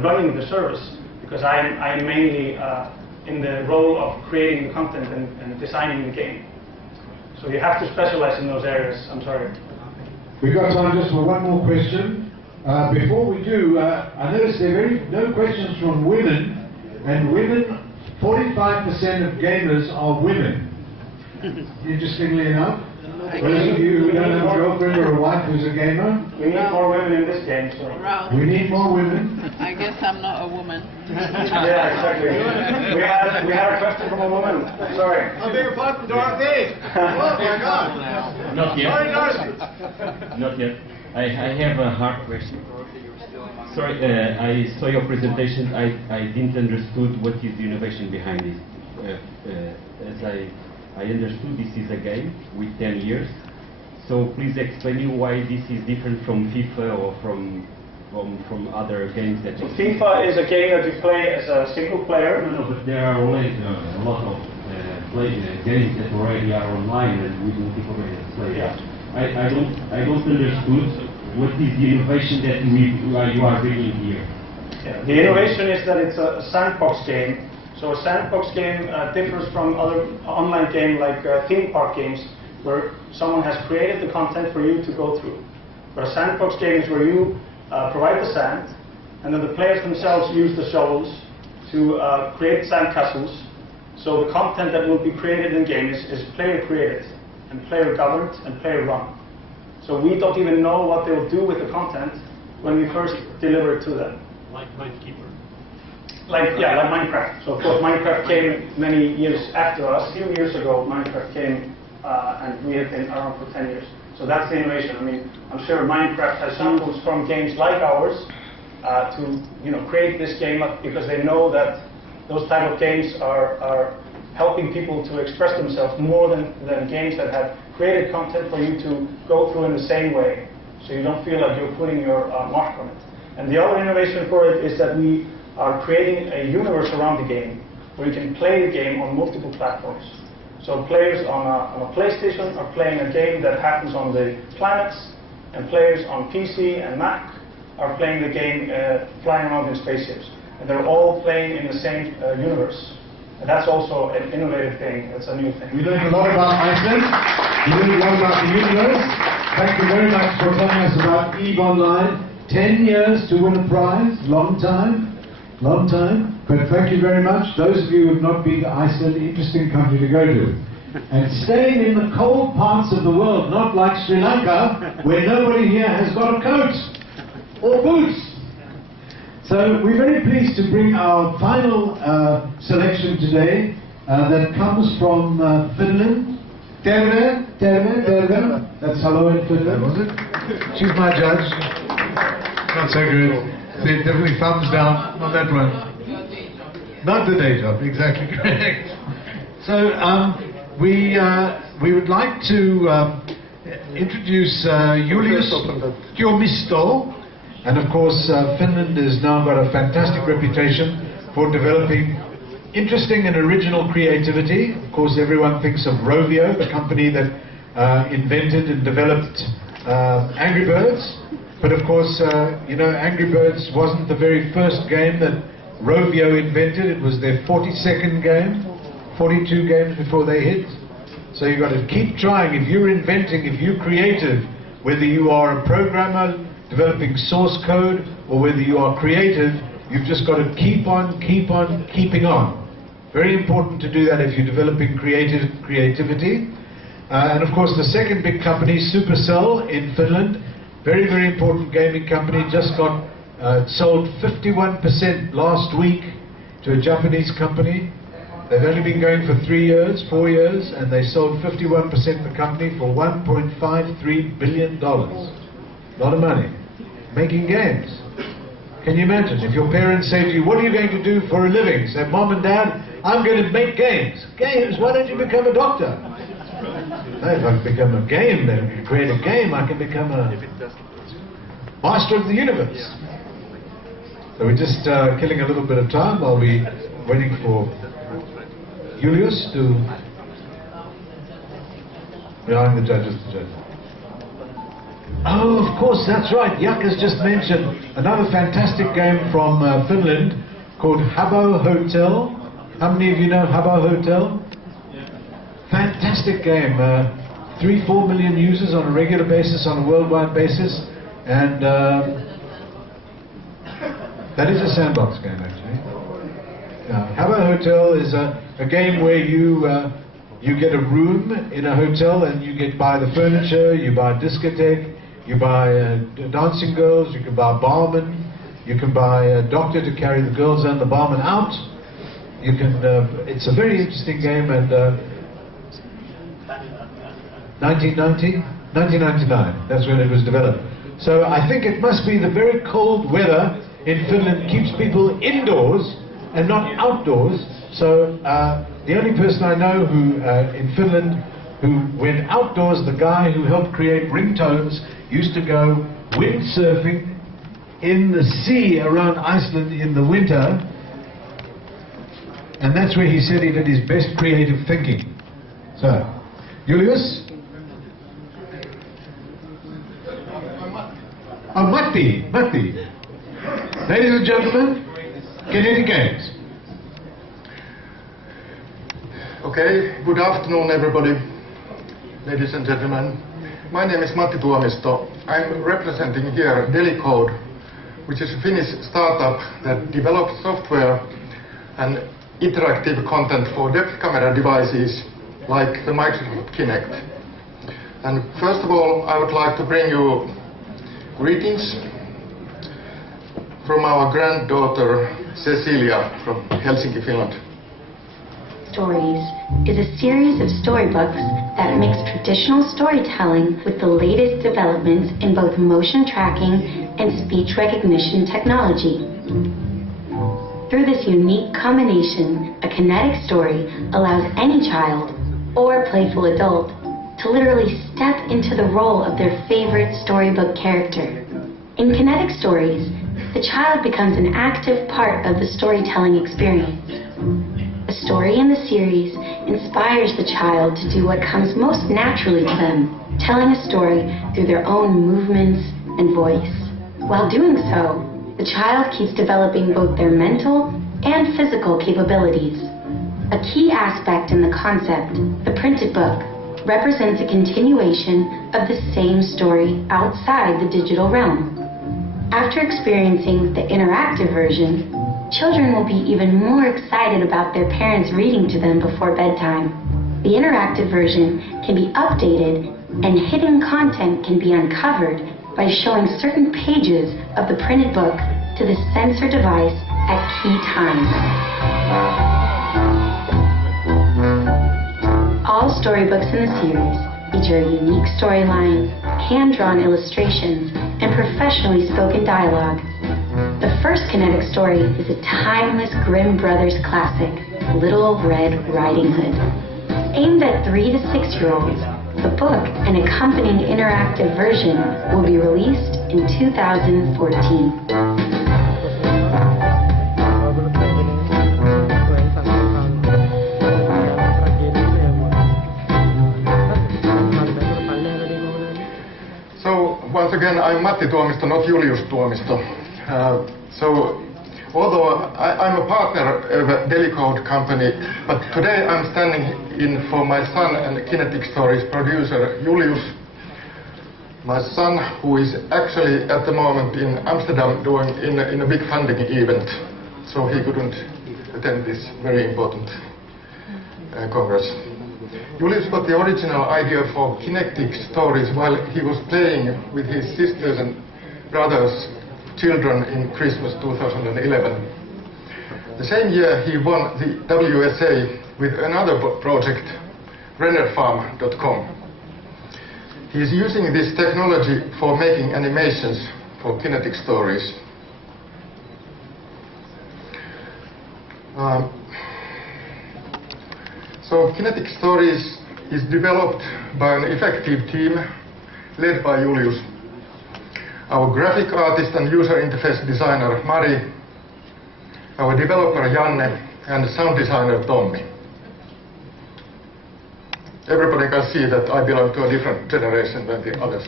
running of the service, because I'm mainly in the role of creating the content and designing the game. So you have to specialize in those areas. I'm sorry. We've got time just for one more question. Before we do, I noticed there are no questions from women, and women, 45% of gamers are women. Interestingly enough, those of you who don't have a girlfriend or a wife who's a gamer, we need more women in this game. So. We need more women. I guess I'm not a woman. Yeah, exactly. We had a question from a woman. Sorry. A bigger part from Dorothy. Oh my God. Not yet. Sorry, Dorothy. Not yet. I have a hard question. Sorry, I saw your presentation. I didn't understood what is the innovation behind this. As I understood, this is a game with 10 years. So please explain me why this is different from FIFA or from other games that you FIFA is a game that you play as a single player. No, but there are already a lot of games that already are online and with multiplayer play. Yeah. I don't understood what is the innovation that you are bringing here. Yeah. The innovation is that it's a sandbox game. So a sandbox game differs from other online games like theme park games, where someone has created the content for you to go through. But a sandbox game is where you provide the sand, and then the players themselves use the shovels to create sand castles. So the content that will be created in game is player created, and player governed, and player run. So we don't even know what they will do with the content when we first deliver it to them. Like Minekeeper. Like Minecraft. So of course Minecraft came many years after us. A few years ago Minecraft came and we have been around for 10 years. So that's the innovation. I mean, I'm sure Minecraft has samples from games like ours to create this game because they know that those type of games are helping people to express themselves more than games that have created content for you to go through in the same way. So you don't feel like you're putting your mark on it. And the other innovation for it is that we are creating a universe around the game where you can play the game on multiple platforms. So players on a PlayStation are playing a game that happens on the planets, and players on PC and Mac are playing the game flying around in spaceships. And they're all playing in the same universe. And that's also an innovative thing. It's a new thing. We learned a lot about Iceland. We learned a lot about the universe. Thank you very much for telling us about EVE Online. 10 years to win a prize. Long time. Long time. But thank you very much. Those of you who have not been to Iceland, interesting country to go to. And staying in the cold parts of the world, not like Sri Lanka, where nobody here has got a coat or boots. So we're very pleased to bring our final selection today that comes from Finland. Terve. That's hello in Finland. Was it? She's my judge. Not so good. See, definitely thumbs down on that one. Not the day job, exactly correct. So we would like to introduce Julius Kiomisto. And of course, Finland has now got a fantastic reputation for developing interesting and original creativity. Of course, everyone thinks of Rovio, the company that invented and developed Angry Birds. But of course, Angry Birds wasn't the very first game that Rovio invented. It was their 42nd game, 42 games before they hit. So you've got to keep trying. If you're inventing, if you're creative, whether you are a programmer developing source code or whether you are creative, you've just got to keep on keeping on. Very important to do that if you're developing creativity. And of course, the second big company, Supercell in Finland, very important gaming company, just got sold 51% last week to a Japanese company. They've only been going for 4 years, and they sold 51% of the company for $1.53 billion. A lot of money. Making games. Can you imagine if your parents say to you, what are you going to do for a living? Say, Mom and Dad, I'm going to make games. Games? Why don't you become a doctor? No, if I become a game, then create a game, I can become a master of the universe. So we're just killing a little bit of time while we're waiting for Julius to... behind the judges to judge. Oh, of course, that's right. Jaak has just mentioned another fantastic game from Finland called Habbo Hotel. How many of you know Habbo Hotel? Fantastic game. 3-4 million users on a regular basis, on a worldwide basis. And that is a sandbox game, actually. Habbo Hotel is a game where you get a room in a hotel and you buy the furniture, you buy a discotheque, you buy dancing girls, you can buy a barman, you can buy a doctor to carry the girls and the barman out. You can. It's a very interesting game, and 1999, that's when it was developed. So I think it must be the very cold weather in Finland keeps people indoors and not outdoors. So the only person I know who in Finland who went outdoors, the guy who helped create ringtones, used to go windsurfing in the sea around Iceland in the winter, and that's where he said he did his best creative thinking. So, Julius? Oh, Matti. Ladies and gentlemen, Kinetic Games. Okay, good afternoon everybody, ladies and gentlemen. My name is Matti Tuomisto. I'm representing here Delicode, which is a Finnish startup that develops software and interactive content for depth camera devices like the Microsoft Kinect. And first of all, I would like to bring you greetings from our granddaughter Cecilia from Helsinki, Finland. Stories is a series of storybooks that mix traditional storytelling with the latest developments in both motion tracking and speech recognition technology. Through this unique combination, a kinetic story allows any child or playful adult to literally step into the role of their favorite storybook character. In kinetic stories, the child becomes an active part of the storytelling experience. A story in the series inspires the child to do what comes most naturally to them, telling a story through their own movements and voice. While doing so, the child keeps developing both their mental and physical capabilities. A key aspect in the concept, the printed book, represents a continuation of the same story outside the digital realm. After experiencing the interactive version, children will be even more excited about their parents reading to them before bedtime. The interactive version can be updated and hidden content can be uncovered by showing certain pages of the printed book to the sensor device at key times. All storybooks in the series feature a unique storyline, hand-drawn illustrations, and professionally spoken dialogue. The first kinetic story is a timeless Grimm Brothers classic, Little Red Riding Hood. Aimed at 3 to 6-year-olds, the book and accompanying interactive version will be released in 2014. Once again, I'm Matti Tuomisto, not Julius Tuomisto. Although I'm a partner of a Delicode company, but today I'm standing in for my son and Kinetic Stories producer, Julius. My son, who is actually at the moment in Amsterdam doing in a big funding event, so he couldn't attend this very important congress. Julius got the original idea for Kinetic Stories while he was playing with his sisters and brothers' children in Christmas 2011. The same year he won the WSA with another project, rennerfarm.com. He is using this technology for making animations for Kinetic Stories. So Kinetic Stories is developed by an effective team led by Julius, our graphic artist and user interface designer Mari, our developer Janne, and sound designer Tommi. Everybody can see that I belong to a different generation than the others.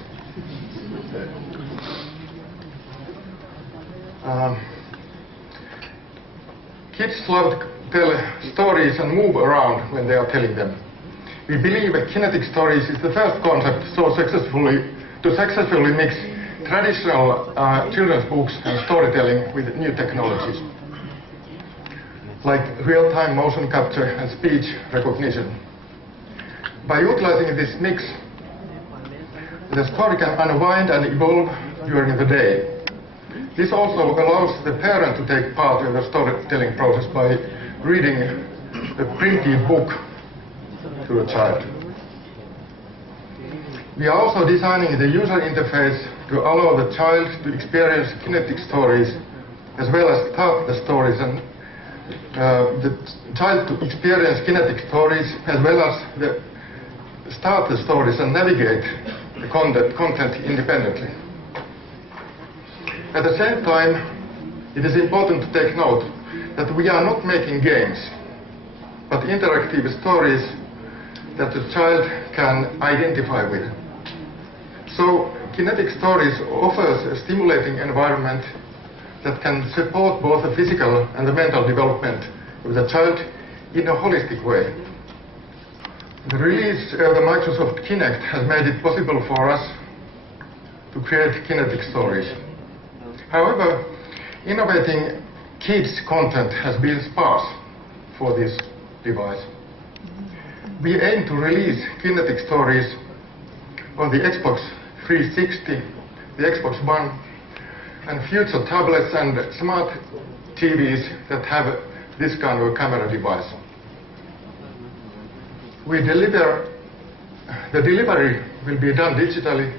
Kids love to tell stories and move around when they are telling them. We believe that Kinetic Stories is the first concept to successfully mix traditional children's books and storytelling with new technologies, like real-time motion capture and speech recognition. By utilizing this mix, the story can unwind and evolve during the day. This also allows the parent to take part in the storytelling process by reading the printed book to the child. We are also designing the user interface to allow the child to experience Kinetic Stories as well as start the stories, and the child to experience kinetic stories as well as start the stories and navigate the content independently. At the same time, it is important to take note that we are not making games, but interactive stories that the child can identify with. So, kinetic stories offers a stimulating environment that can support both the physical and the mental development of the child in a holistic way. The release of the Microsoft Kinect has made it possible for us to create kinetic stories. However, innovating kids' content has been sparse for this device. We aim to release kinetic stories on the Xbox 360, the Xbox One, and future tablets and smart TVs that have this kind of a camera device. The delivery will be done digitally,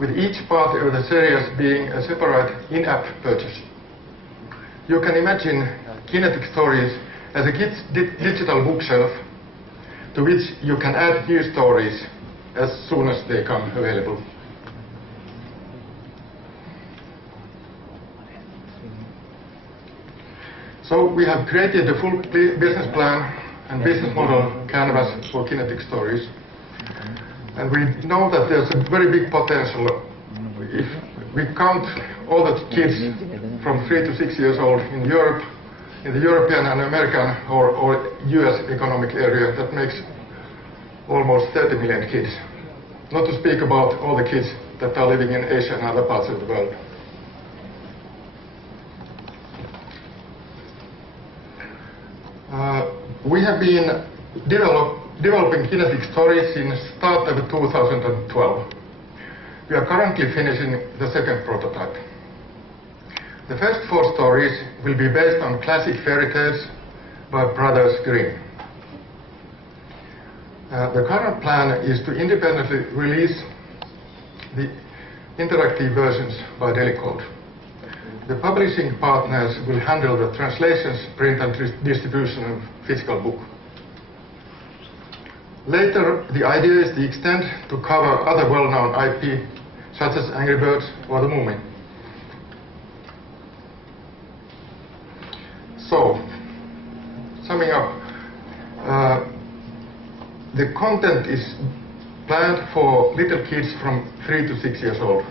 with each part of the series being a separate in-app purchase. You can imagine kinetic stories as a kid's digital bookshelf to which you can add new stories as soon as they come available. So we have created a full business plan and business model canvas for kinetic stories. And we know that there's a very big potential. If we count all the kids from 3 to 6 years old in Europe, in the European and American or US economic area, that makes almost 30 million kids. Not to speak about all the kids that are living in Asia and other parts of the world. We have been developing kinetic stories since start of 2012. We are currently finishing the second prototype. The first 4 stories will be based on classic fairy tales by Brothers Grimm. The current plan is to independently release the interactive versions by Delicode. The publishing partners will handle the translations, print and distribution of physical book. Later, the idea is to extend to cover other well-known IP, such as Angry Birds or the Moomin. So, summing up, the content is planned for little kids from 3 to 6 years old,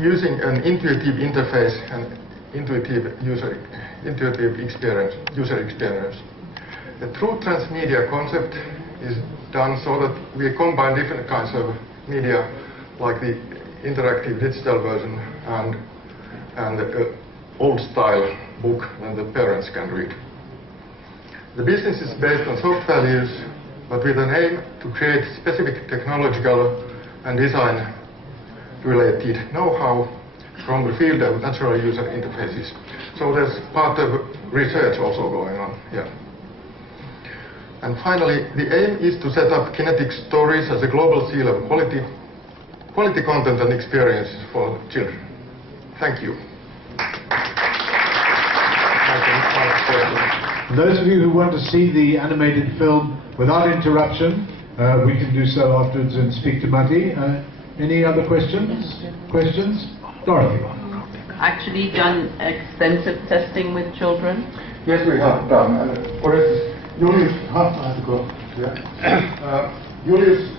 using an intuitive interface and intuitive user experience. The true transmedia concept is done so that we combine different kinds of media, like the interactive digital version and the old-style book that the parents can read. The business is based on soft values, but with an aim to create specific technological and design-related know-how from the field of natural user interfaces. So there's part of research also going on here. And finally, the aim is to set up kinetic stories as a global seal of quality content and experiences for children. Thank you. Those of you who want to see the animated film without interruption, we can do so afterwards and speak to Matti. Any other questions? Dorothy. Actually done extensive testing with children? Yes, we have done. For instance, Julius, Julius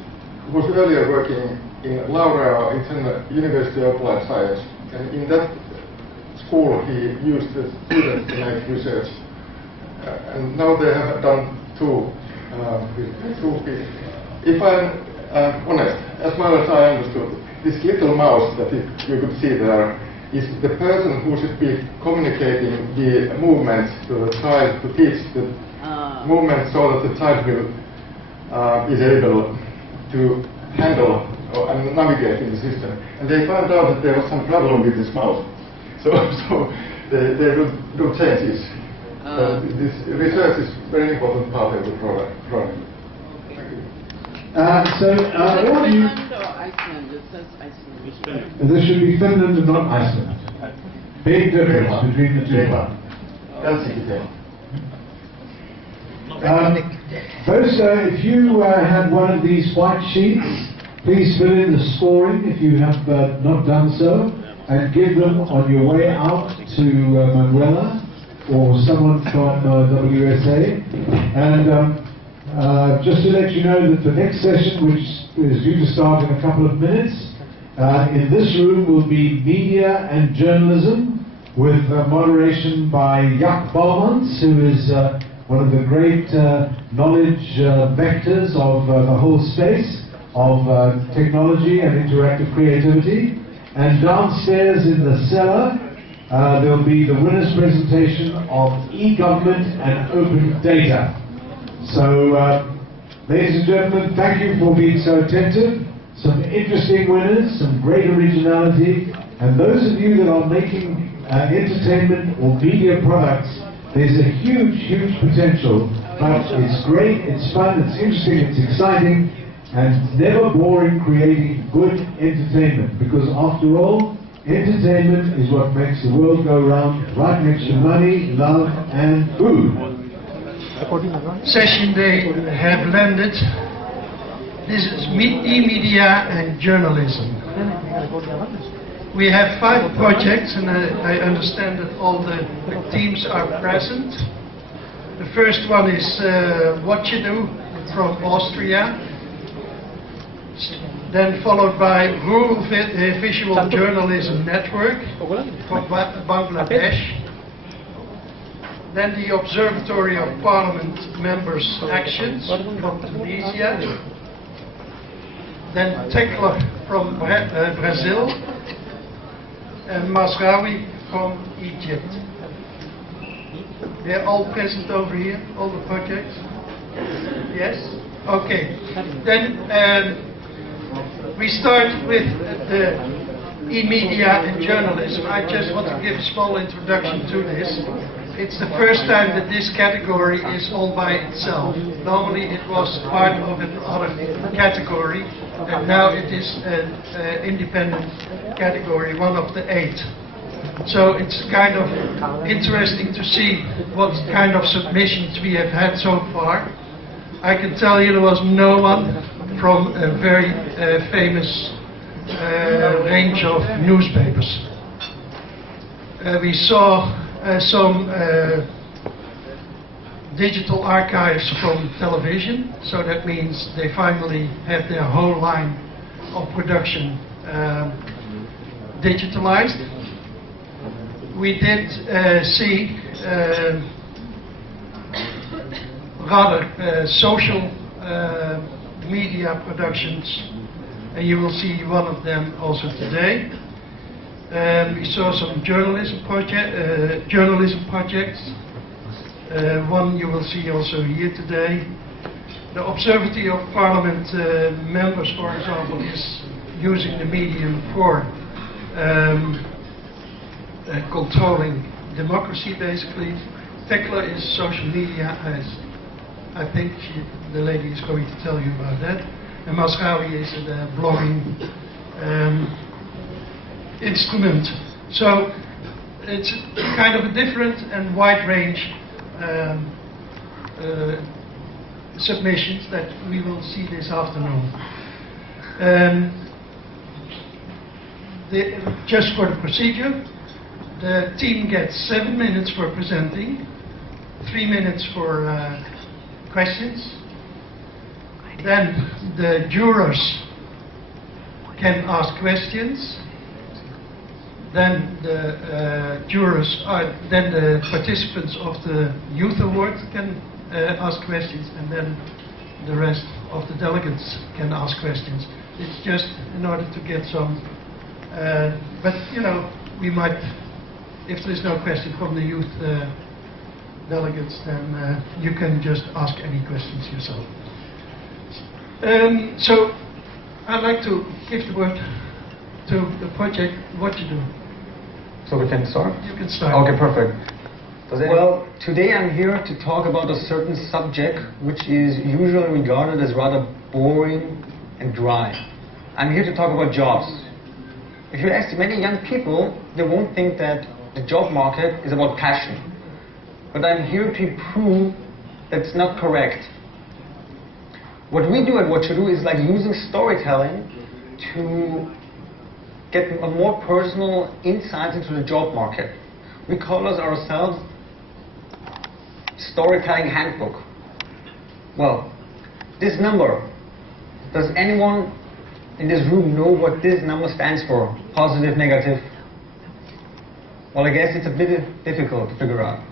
was earlier working in Laura, it's in the University of Applied Science, and in that school he used the students to make research. And now they have done two pieces. If I'm honest, as well as I understood, this little mouse that you could see there is the person who should be communicating the movements to the child, to teach the movements so that the child will is able to handle and navigate in the system. And they found out that there was some problem with this mouse. So they will do changes. This research is a very important part of the project. What do you... Iceland, it says Iceland. This should be Finland and not Iceland. Big difference between the two. That's it. First, if you had one of these white sheets, please fill in the scoring if you have not done so, and give them on your way out to Manuela or someone from WSA. And just to let you know that the next session, which is due to start in a couple of minutes, in this room will be media and journalism with moderation by Jack Bouwmans, who is one of the great knowledge vectors of the whole space of technology and interactive creativity. And downstairs in the cellar, there will be the winner's presentation of e-government and open data. So, ladies and gentlemen, thank you for being so attentive. Some interesting winners, some great originality, and those of you that are making entertainment or media products, there's a huge, huge potential, but it's great, it's fun, it's interesting, it's exciting, and never boring creating good entertainment, because after all, entertainment is what makes the world go round, right next to money, love, and food. Session day have landed. This is e-media and journalism. We have 5 projects, and I understand that all the teams are present. The first one is What You Do from Austria, then followed by Rural Visual Journalism Network from Bangladesh, then the Observatory of Parliament Members' Actions from Tunisia, then Tekla from Brazil, and Masraoui from Egypt. They're all present over here, all the projects? Yes? Okay. Then we start with the e-media and journalism. I just want to give a small introduction to this. It's the first time that this category is all by itself. Normally it was part of another category, and now it is an independent category, one of the 8. So it's kind of interesting to see what kind of submissions we have had so far. I can tell you there was no one from a very famous range of newspapers. We saw some digital archives from television, so that means they finally have their whole line of production digitalized. We did see rather social media productions, and you will see one of them also today. We saw some journalism projects. One you will see also here today. The Observatory of Parliament members, for example, is using the medium for controlling democracy, basically. Tekla is social media, as I think the lady is going to tell you about that. And Masraoui is a blogging instrument. So it's kind of a different and wide range submissions that we will see this afternoon. Just for the procedure, the team gets 7 minutes for presenting, 3 minutes for questions. Then the jurors can ask questions. Then the then the participants of the Youth Award can ask questions, and then the rest of the delegates can ask questions. It's just in order to get some, but you know, we might, if there's no question from the youth delegates, then you can just ask any questions yourself. So I'd like to give the word to the project What You Do. So we can start? You can start. Okay, perfect. Well, today I'm here to talk about a certain subject which is usually regarded as rather boring and dry. I'm here to talk about jobs. If you ask many young people, they won't think that the job market is about passion. But I'm here to prove that's not correct. What we do at What You Do is like using storytelling to get a more personal insights into the job market. We call ourselves Storytelling Handbook. Well, this number, does anyone in this room know what this number stands for? Positive, negative? Well, I guess it's a bit difficult to figure out.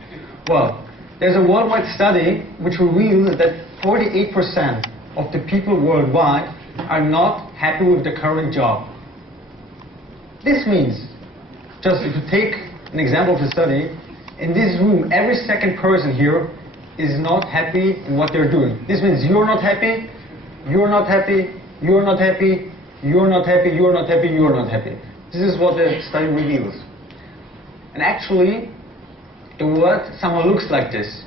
Well, there's a worldwide study which reveals that 48% of the people worldwide are not happy with the current job. This means, just if you take an example of the study, in this room, every second person here is not happy in what they're doing. This means you're not happy, you're not happy, you're not happy, you're not happy, you're not happy, you're not happy. This is what the study reveals. And actually, the world somehow looks like this.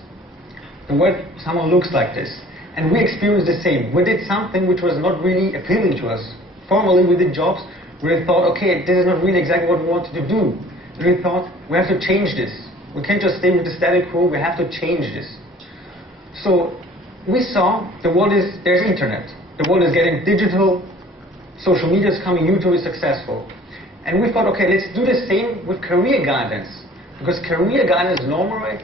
The world somehow looks like this. And we experienced the same. We did something which was not really appealing to us. Formerly we did jobs where we thought, okay, this is not really exactly what we wanted to do. And we thought, we have to change this. We can't just stay with the static quo, we have to change this. So we saw there's internet. The world is getting digital, social media is coming, YouTube is successful. And we thought, okay, let's do the same with career guidance. Because career guidance normally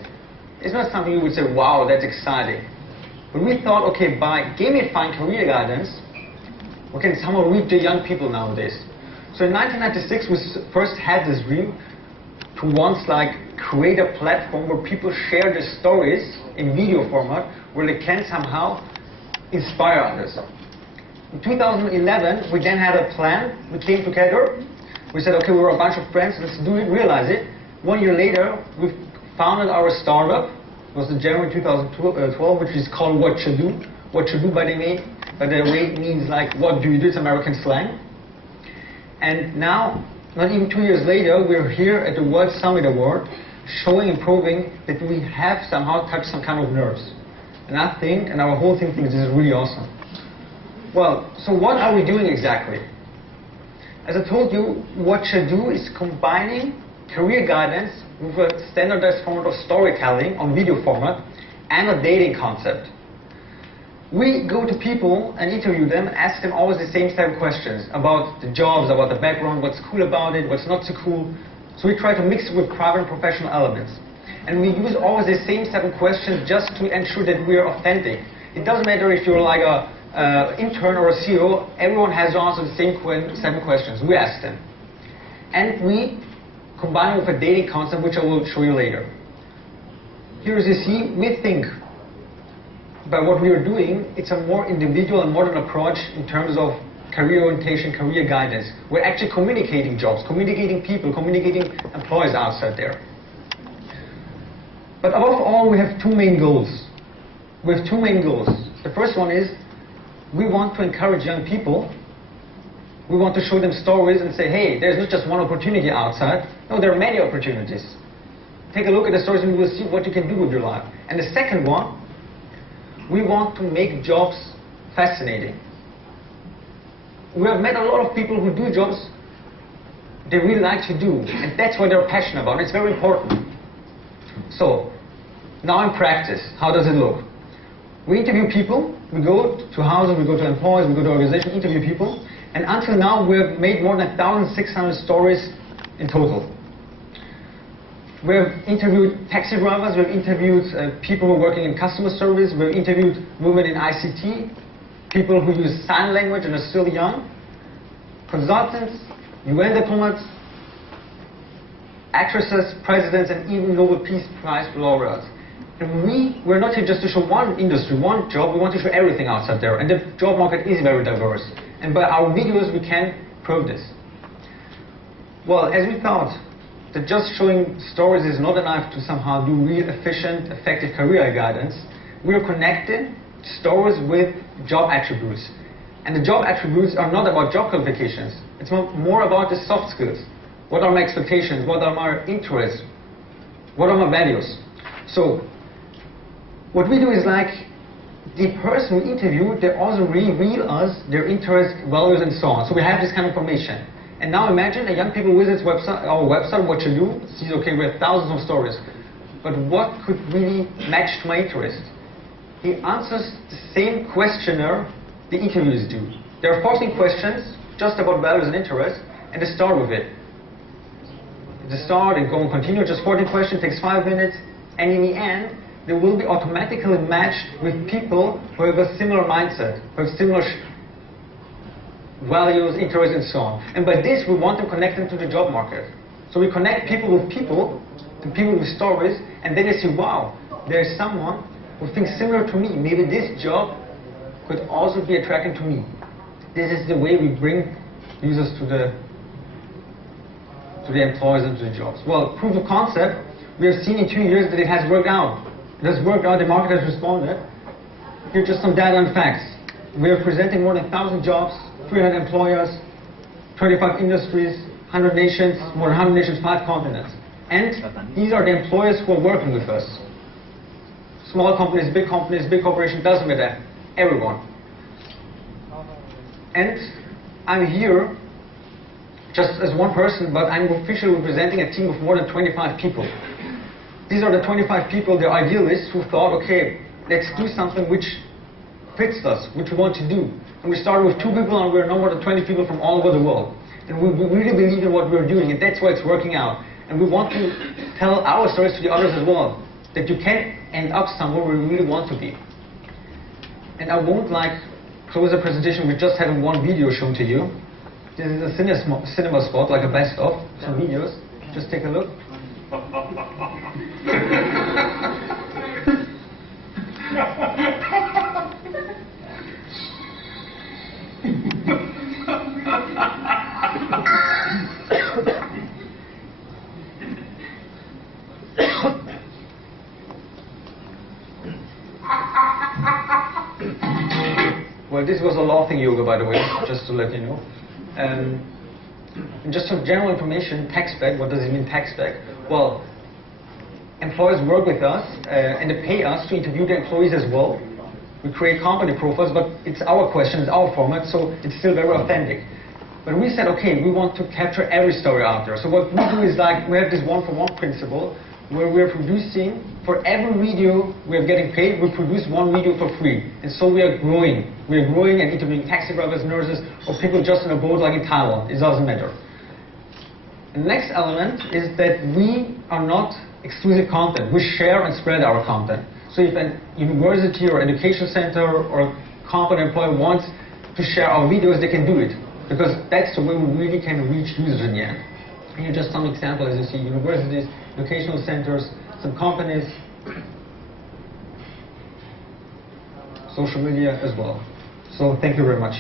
is not something you would say, wow, that's exciting. But we thought, okay, by gamifying career guidance, we can somehow reach the young people nowadays. So in 1996, we first had this dream to once create a platform where people share their stories in video format, where they can somehow inspire others. In 2011, we then had a plan. We came together. We said, okay, we're a bunch of friends, let's do it, realize it. 1 year later, we founded our startup. It was in January 2012, which is called What You Do. What You Do, by the way, means like, what do you do? It's American slang. And now, not even 2 years later, we're here at the World Summit Award, showing and proving that we have somehow touched some kind of nerves. And I think, and our whole team thinks this is really awesome. Well, so what are we doing exactly? As I told you, What You Do is combining career guidance with a standardized format of storytelling on video format and a dating concept. We go to people and interview them and ask them always the same set of questions about the jobs, about the background, what's cool about it, what's not so cool. So we try to mix it with private and professional elements. And we use always the same set of questions just to ensure that we are authentic. It doesn't matter if you're like a intern or a CEO, everyone has to answer the same 7 questions. We ask them. And we combine it with a dating concept, which I will show you later. Here as you see, we think by what we are doing, it's a more individual and modern approach in terms of career orientation, career guidance. We're actually communicating jobs, communicating people, communicating employees outside there. But above all, we have 2 main goals. We have 2 main goals. The first one is, we want to encourage young people. We want to show them stories and say, hey, there's not just one opportunity outside. No, there are many opportunities. Take a look at the stories and you will see what you can do with your life. And the second one, we want to make jobs fascinating. We have met a lot of people who do jobs they really like to do, and that's what they're passionate about. It's very important. So, now in practice, how does it look? We interview people, we go to houses, we go to employees, we go to organizations, interview people, and until now we have made more than 1,600 stories in total. We have interviewed taxi drivers, we have interviewed people who are working in customer service, we have interviewed women in ICT, people who use sign language and are still young, consultants, UN diplomats, actresses, presidents, and even Nobel Peace Prize laureates. And we're not here just to show one industry, one job, we want to show everything outside there. And the job market is very diverse. And by our videos, we can prove this. Well, as we thought that just showing stories is not enough to somehow do real efficient, effective career guidance, we are connecting stories with job attributes. And the job attributes are not about job qualifications. It's more about the soft skills. What are my expectations? What are my interests? What are my values? So, what we do is like, the person we interview, they also reveal us their interests, values, and so on. So we have this kind of information. And now imagine a young people visits our website, what you do, sees, okay, we have thousands of stories. But what could really match to my interest? He answers the same questionnaire the interviews do. There are 14 questions just about values and interests, and they start with it. They start and go and continue, just 14 questions, takes 5 minutes, and in the end, they will be automatically matched with people who have a similar mindset, who have similar values, interests, and so on. And by this, we want to connect them to the job market. So we connect people with people, and people with stories, and then they say, wow, there's someone who thinks similar to me. Maybe this job could also be attracting to me. This is the way we bring users to the employees and to the jobs. Well, proof of concept, we have seen in 2 years that it has worked out. It has worked out, the market has responded. Here are just some data and facts. We are presenting more than 1,000 jobs, 300 employers, 25 industries, 100 nations, more than 100 nations, 5 continents. And these are the employers who are working with us. Small companies, big corporations, doesn't matter. Everyone. And I'm here just as one person, but I'm officially representing a team of more than 25 people. These are the 25 people, the idealists, who thought, okay, let's do something which fits us, which we want to do. And we started with 2 people, and we're now more than 20 people from all over the world. And we really believe in what we're doing, and that's why it's working out. And we want to tell our stories to the others as well, that you can end up somewhere where you really want to be. And I won't close the presentation with just having one video shown to you. This is a cinema spot, like a best of, some videos. Just take a look. Well, this was a laughing yoga, by the way, just to let you know. And just some general information, tech spec, what does it mean, tech spec? Well, employers work with us and they pay us to interview the employees as well. We create company profiles, but it's our question, it's our format, so it's still very authentic. But we said, okay, we want to capture every story out there. So what we do is we have this one-for-one principle, where we're producing, for every video we're getting paid, we produce 1 video for free. And so we are growing. We are growing and interviewing taxi drivers, nurses, or people just on a boat like in Taiwan. It doesn't matter. The next element is that we are not exclusive content. We share and spread our content. So if a university or education center or company employee wants to share our videos, they can do it. Because that's the way we really can reach users in the end. And here are just some examples, as you see, universities, educational centers, some companies, social media as well. So thank you very much.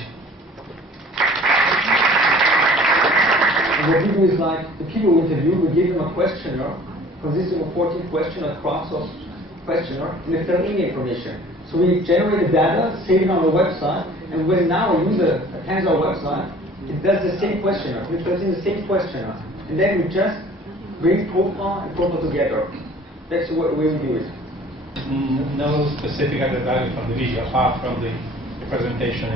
And what we do is the people we interview, we give them a questionnaire consisting of 14 questions, a cross-off questionnaire, and they fill in the information. So we generate the data, save it on our website, and when now a user attends our website, it does the same questionnaire. We fill in the same questionnaire. And then we just bring profile and profile together. That's the way we do it. No specific added value from the video apart from the presentation.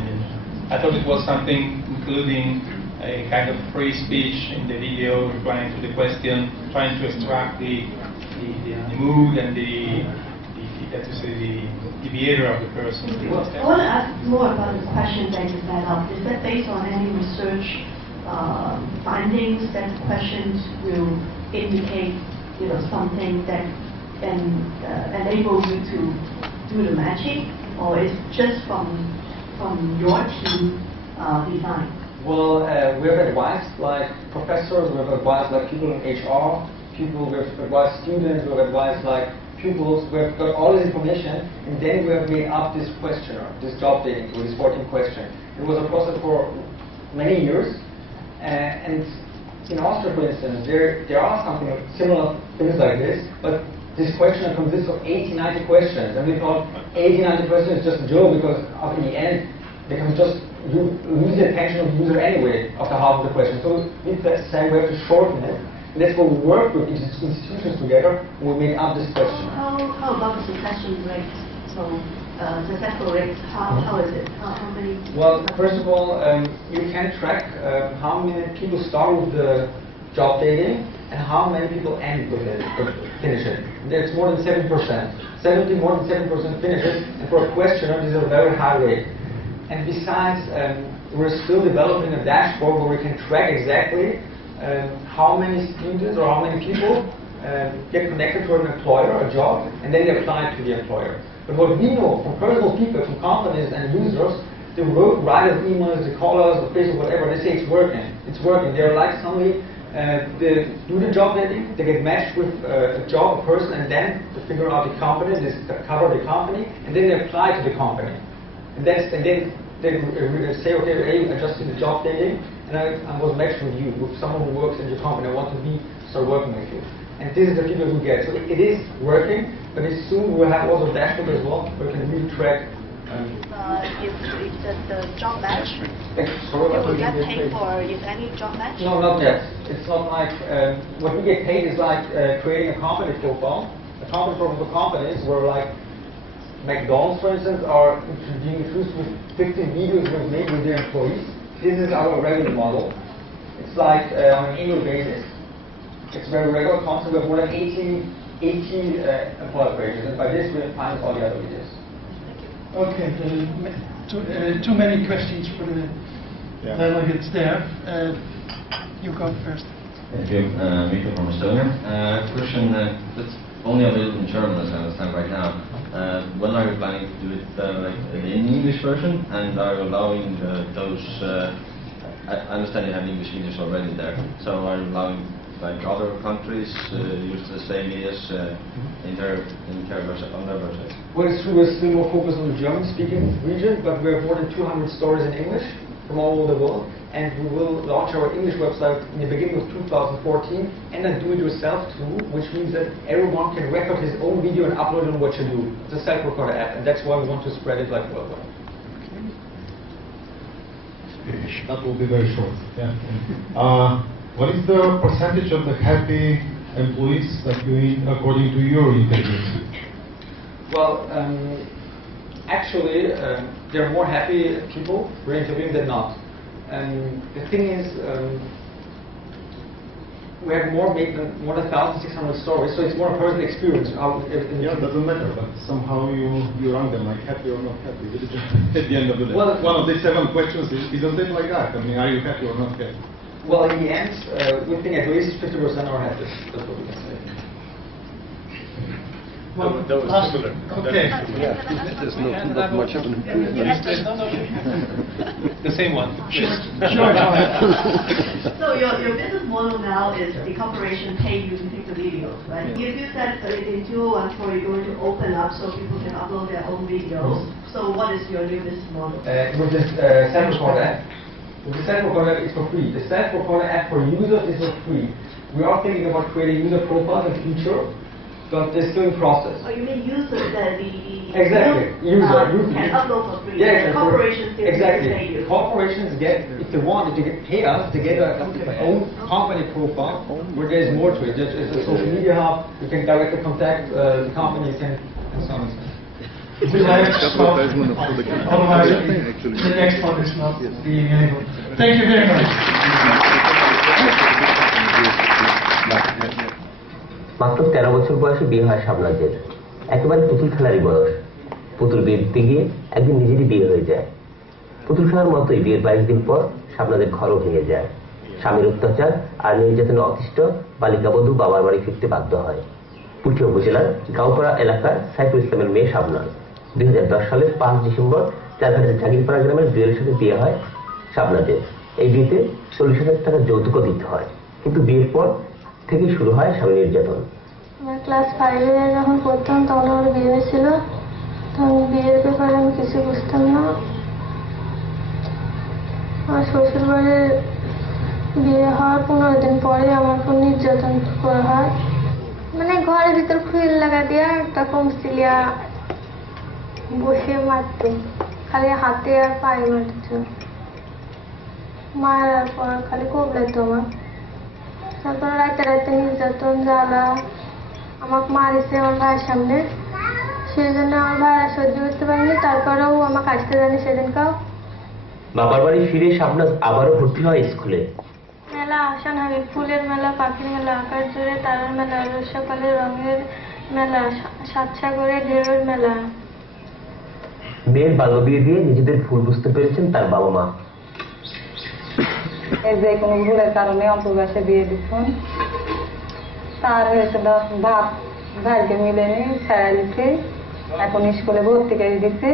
I thought it was something including a kind of free speech in the video, replying to the question, trying to extract the mood and the behavior of the person. I want to ask more about the question that you set up. Is that based on any research findings that questions will indicate, something that can enable you to do the matching, or is just from your team design? Well, we have advised professors, we have advised people in HR, we have advised students, we have advised pupils, we have got all this information, and then we have made up this questionnaire, this job dating tool, this 14 question. It was a process for many years, and in Austria, for instance, there are something similar things like this, but this questionnaire consists of 80-90 questions, and we thought 80-90 questions is just a joke because in the end they can just lose the attention of the user anyway after half of the question. So we said we have to shorten it, and that's what we worked with institutions together, and we made up this question. How about the succession rate? So successful rates? How is it? How many? Well, first of all, you can track how many people start with the job dating and how many people end with it, finish it. It's more than 7%. More than 7% finishes, and for a questioner, this is a very high rate. And besides, we're still developing a dashboard where we can track exactly how many students or how many people get connected to an employer, a job, and then they apply to the employer. But what we know from personal feedback from companies and users, they write us emails, they call us, or Facebook, whatever, they say it's working. It's working. They're like suddenly they do the job dating, they get matched with a job, a person, and then they figure out the company, they cover the company, and then they apply to the company. And then they say, okay, hey, I just did the job dating, and I was matched with you, with someone who works in your company. I want to start working with you. And this is the feedback we get. So it is working, but soon we'll have also a dashboard as well, where we can really track. If the job match, you will get paid for any job match? No, not yet. It's not like, what we get paid is like creating a company profile. A company profile for companies where like McDonald's, for instance, are being introduced with 15 videos we've made with their employees. This is our revenue model. It's like on an annual basis. It's very regular content. We have more than 80 employer pages, and by this we finance all the other videos. Okay, too many questions for the delegates there. You go first. Thank you, Mika from Estonia. Question that's only available in German, as I understand right now. When are you planning to do it like in English version, and are you allowing those? I understand you have English videos already there. So are you allowing like other countries use the same videos on their websites? Well, it's true, we're still more focused on the German-speaking region, but we have more than 200 stories in English from all over the world, and we will launch our English website in the beginning of 2014, and a do-it-yourself tool, which means that everyone can record his own video and upload it on what you do. It's a self-recorder app, and that's why we want to spread it like worldwide. That will be very short. Yeah. What is the percentage of the happy employees that you, according to your interviews? Well, actually, there are more happy people we're interviewing than not. And the thing is, we have more than 1,600 stories, so it's more a personal experience. Yeah, it doesn't matter, but somehow you rank them like happy or not happy. At the end of the day, well, one of the 7 questions isn't it like that? I mean, are you happy or not happy? Well, in the end, we think at least 50% are happy. That's what we can say. Well, that was similar. Okay. Yeah. There's not much of an improvement. The same one. Sure. So your business model now is the corporation pay you to take the videos, right? You said in 2014 you're going to open up so people can upload their own videos. So what is your new business model? With this self-recorder app. The self-recorder is for free. The self-recorder app for users is for free. We are thinking about creating user profiles in the future, but they're still in process. Oh, you mean users that exactly. User can upload for free. Yeah, corporations exactly. Pay you. Corporations get, if they want, if they pay us, they get their own company profile where there's more to it. It's a social media hub. You can directly contact the company, and so on and so on. Otherwise, the next one is not being able. Thank you very much. মাত্র 13 বছর বয়সে বিয়ে হয় শাবনাজের। একেবারে পুতুল খেলারই বয়স। পুতুল বিয়ে দিতে গিয়ে একদিন নিজেরই বিয়ে হয়ে যায়। পুতুল খেলার মতোই বিয়ের 22 দিন পর শাবনাজের ঘরও ভেঙে যায়। স্বামীর অত্যাচার আর নির্যাতনে অতিষ্ঠ বালিকাবধূ বাবার বাড়ি ফিরতে বাধ্য হয়। পুঠিয়া উপজেলার গাঁওপাড়া এলাকার সাইফুল ইসলামের মেয়ে শাবনাজ। 2010 সালের 5 ডিসেম্বর চারঘাটের জাগিরপাড়া গ্রামের জুয়েলের সাথে বিয়ে হয় শাবনাজের। এই বিয়েতে 40,000 টাকা যৌতুকও দিতে হয়, কিন্তু বিয়ের পর থেকে শুরু হয় স্বামী নির্যাতন। ক্লাস 5 এ যখন পড়তাম তখন আমার বিয়ে হয়েছিল, তখন বিয়ের ব্যাপারে আমি কিছু বুঝতাম না। আমার শ্বশুর বাড়ির বিয়ে হওয়ার 15 দিন পরে আমার উপর নির্যাতন করা হয়। মানে ঘরের ভিতর খুইল লাগা দিয়া একটা কমসিলিয়া বসে মারতো, খালি হাতে আর পায়ে মারত। মারার পর খালি কোবলাইতো আমার। তারপর রাতে রাতে নির্যাতন জ্বালা আমাকে মারিছে আমার ভাইয়ের সামনে। সেই জন্য আমার ভাইয়া সহ্য করতে পারেনি, তারপরেও আমাকে আসতে জানি সেদিনকেও। বাবার বাড়ি ফিরে শাবনাজ আবারও ভর্তি হয় স্কুলে। মেলা আসন হবে, ফুলের মেলা, পাখির মেলা, আকাশ জোরে তারার মেলা, রোজ সকালে রঙের মেলা, সাতসাগরে ঢেউয়ের মেলা। মেয়ের বাল্যবিয়ে দিয়ে নিজেদের ভুল বুঝতে পেরেছেন তার বাবা মা। যে কোনো ভুলের কারণে অল্প বয়সে বিয়ে দিচ্ছেন, তার হয়েছে ভাব ভাইকে মিলেনি, ছায়া দিচ্ছি, এখন স্কুলে ভর্তি করে দিচ্ছি।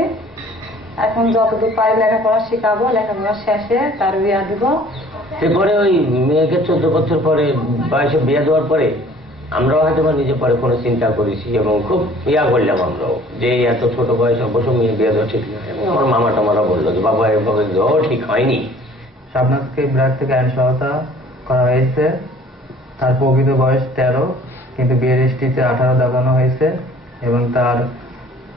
এখন যতদূর পারি লেখাপড়া শেখাবো, লেখাপড়া শেষে তার বিয়ে দিব। এরপরে ওই মেয়েকে 14 বছর পরে বয়সে বিয়ে দেওয়ার পরে আমরাও হয়তো নিজে পরে কোনো চিন্তা করেছি এবং খুব করলাম আমরাও যে এত ছোট বয়সে অবশ্য মেয়ে বিয়ে দেওয়া ঠিক নয়। এবং আমার মামা টামারা বললো যে বাবা এভাবে দেওয়াও ঠিক হয়নি। শাবনাজকে বিরাট থেকে আইন সহায়তা করা হয়েছে। তার প্রকৃত বয়স 13, কিন্তু বিয়ের রেজিস্ট্রিতে 18 দেখানো হয়েছে এবং তার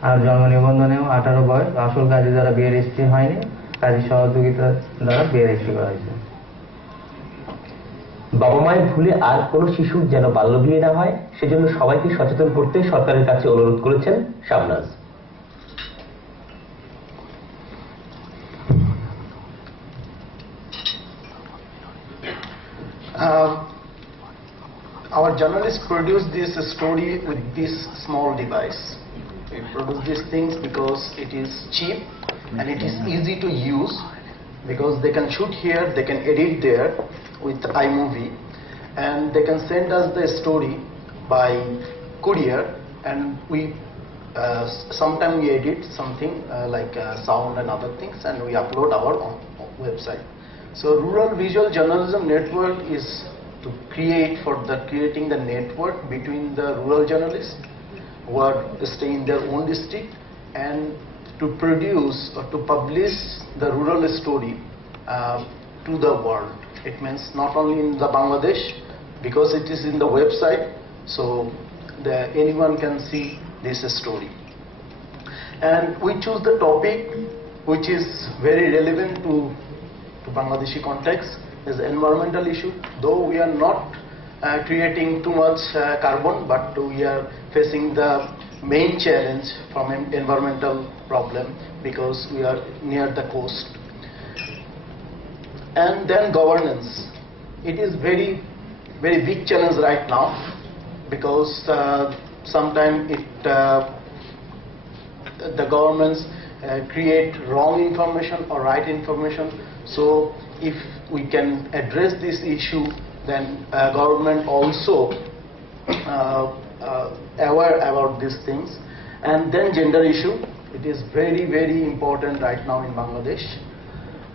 আর জন্ম নিবন্ধনেও 18 বয়স। আসল কাজে যারা বিয়ে রেজিস্ট্রি হয়নি, কাজী সহযোগিতা দ্বারা বিয়ে রেজিস্ট্রি করা হয়েছে। বাবা মায়ের ভুলে আর কোনো শিশুর যেন বাল্য বিয়ে না হয় সেজন্য সবাইকে সচেতন করতে সরকারের কাছে অনুরোধ করেছেন Shabnaz. Our journalists produce this story with this small device. We produce these things because it is cheap and it is easy to use, because they can shoot here, they can edit there with iMovie, and they can send us the story by courier, and we sometimes we edit something like sound and other things, and we upload our own website. So Rural Visual Journalism Network is to creating the network between the rural journalists who are stay in their own district, and to produce or to publish the rural story to the world. It means not only in the Bangladesh, because it is in the website, so anyone can see this story. And we choose the topic which is very relevant to Bangladeshi context, is environmental issue. Though we are not creating too much carbon, but we are facing the main challenge from an environmental problem because we are near the coast. And then governance. It is very big challenge right now, because sometimes the governments create wrong information or right information. So if we can address this issue, then government also aware about these things. And then gender issue, it is very important right now in Bangladesh.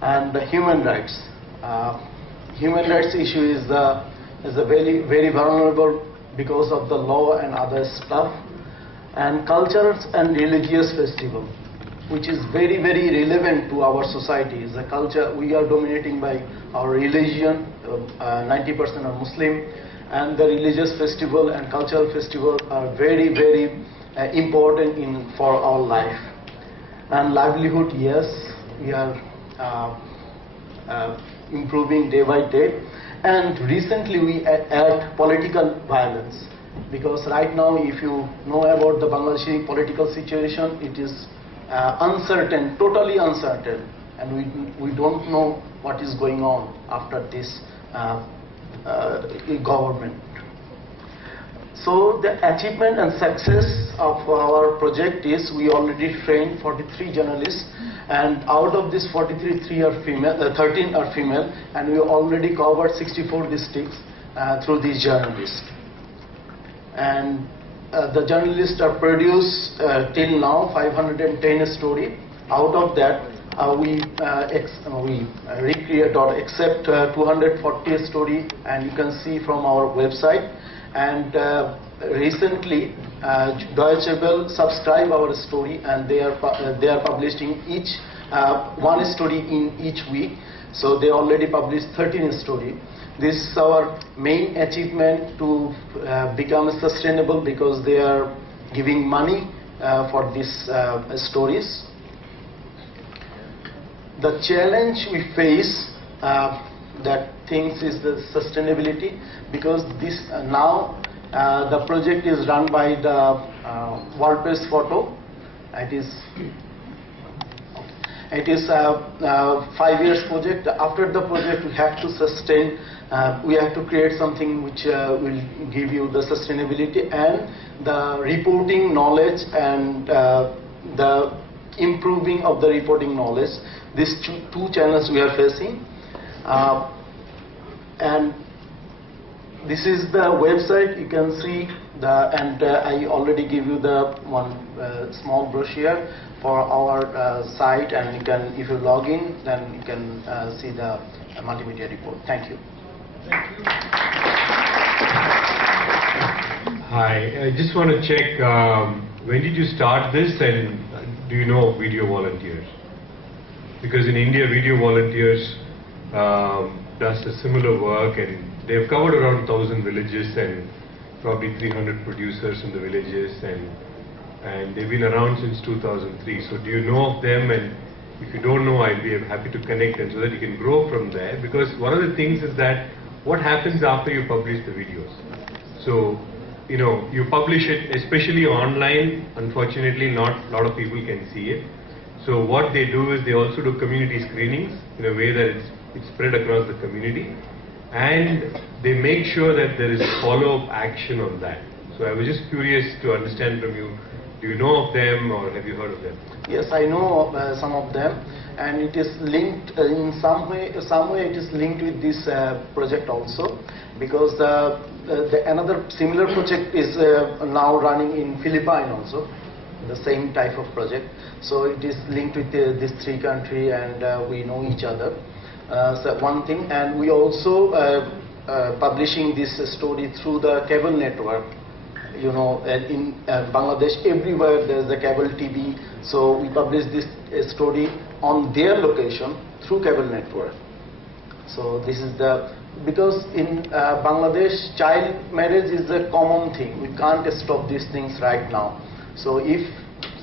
And the human rights. Human rights issue is a very vulnerable because of the law and other stuff. And cultures and religious festival, which is very relevant to our society. Is a culture we are dominating by our religion. 90% are Muslim, and the religious festival and cultural festival are very important for our life. And livelihood, yes, we are improving day by day. And recently we add political violence, because right now, if you know about the Bangladeshi political situation, it is uncertain, totally uncertain, and we don't know what is going on after this government. So the achievement and success of our project is we already trained 43 journalists, and out of this 43, 13 are female, and we already covered 64 districts through these journalists. And the journalists are produced till now 510 story. Out of that, we recreate or accept 240 story, and you can see from our website. And recently, Deutsche Welle subscribe our story, and they are publishing each one story in each week. So they already published 13 story. This is our main achievement to become sustainable, because they are giving money for these stories. The challenge we face that things is the sustainability, because this now The project is run by the WordPress Photo. It is a 5 years project. After the project, we have to sustain. We have to create something which will give you the sustainability and the reporting knowledge and the improving of the reporting knowledge. These two channels we are facing. And this is the website. You can see and I already give you the one small brochure for our site, and you can, if you log in, then you can see the multimedia report. Thank you. Hi, I just want to check, when did you start this, and do you know of video volunteers? Because in India, video volunteers does a similar work, and they've covered around 1,000 villages and probably 300 producers in the villages, and they've been around since 2003. So do you know of them? And if you don't know, I'll be happy to connect them so that you can grow from there. Because one of the things is that what happens after you publish the videos? So, you know, you publish it, especially online. Unfortunately, not a lot of people can see it. So what they do is they also do community screenings in a way that it's spread across the community, and they make sure that there is follow-up action on that. So I was just curious to understand from you, do you know of them or have you heard of them? Yes, I know of some of them, and it is linked in some way it is linked with this project also, because another similar project is now running in Philippines also, the same type of project. So it is linked with these three countries, and we know each other. So one thing, and we also publishing this story through the cable network. You know, in Bangladesh, everywhere there is a cable TV. So we publish this story on their location through cable network. So this is because in Bangladesh, child marriage is a common thing. We can't stop these things right now. So if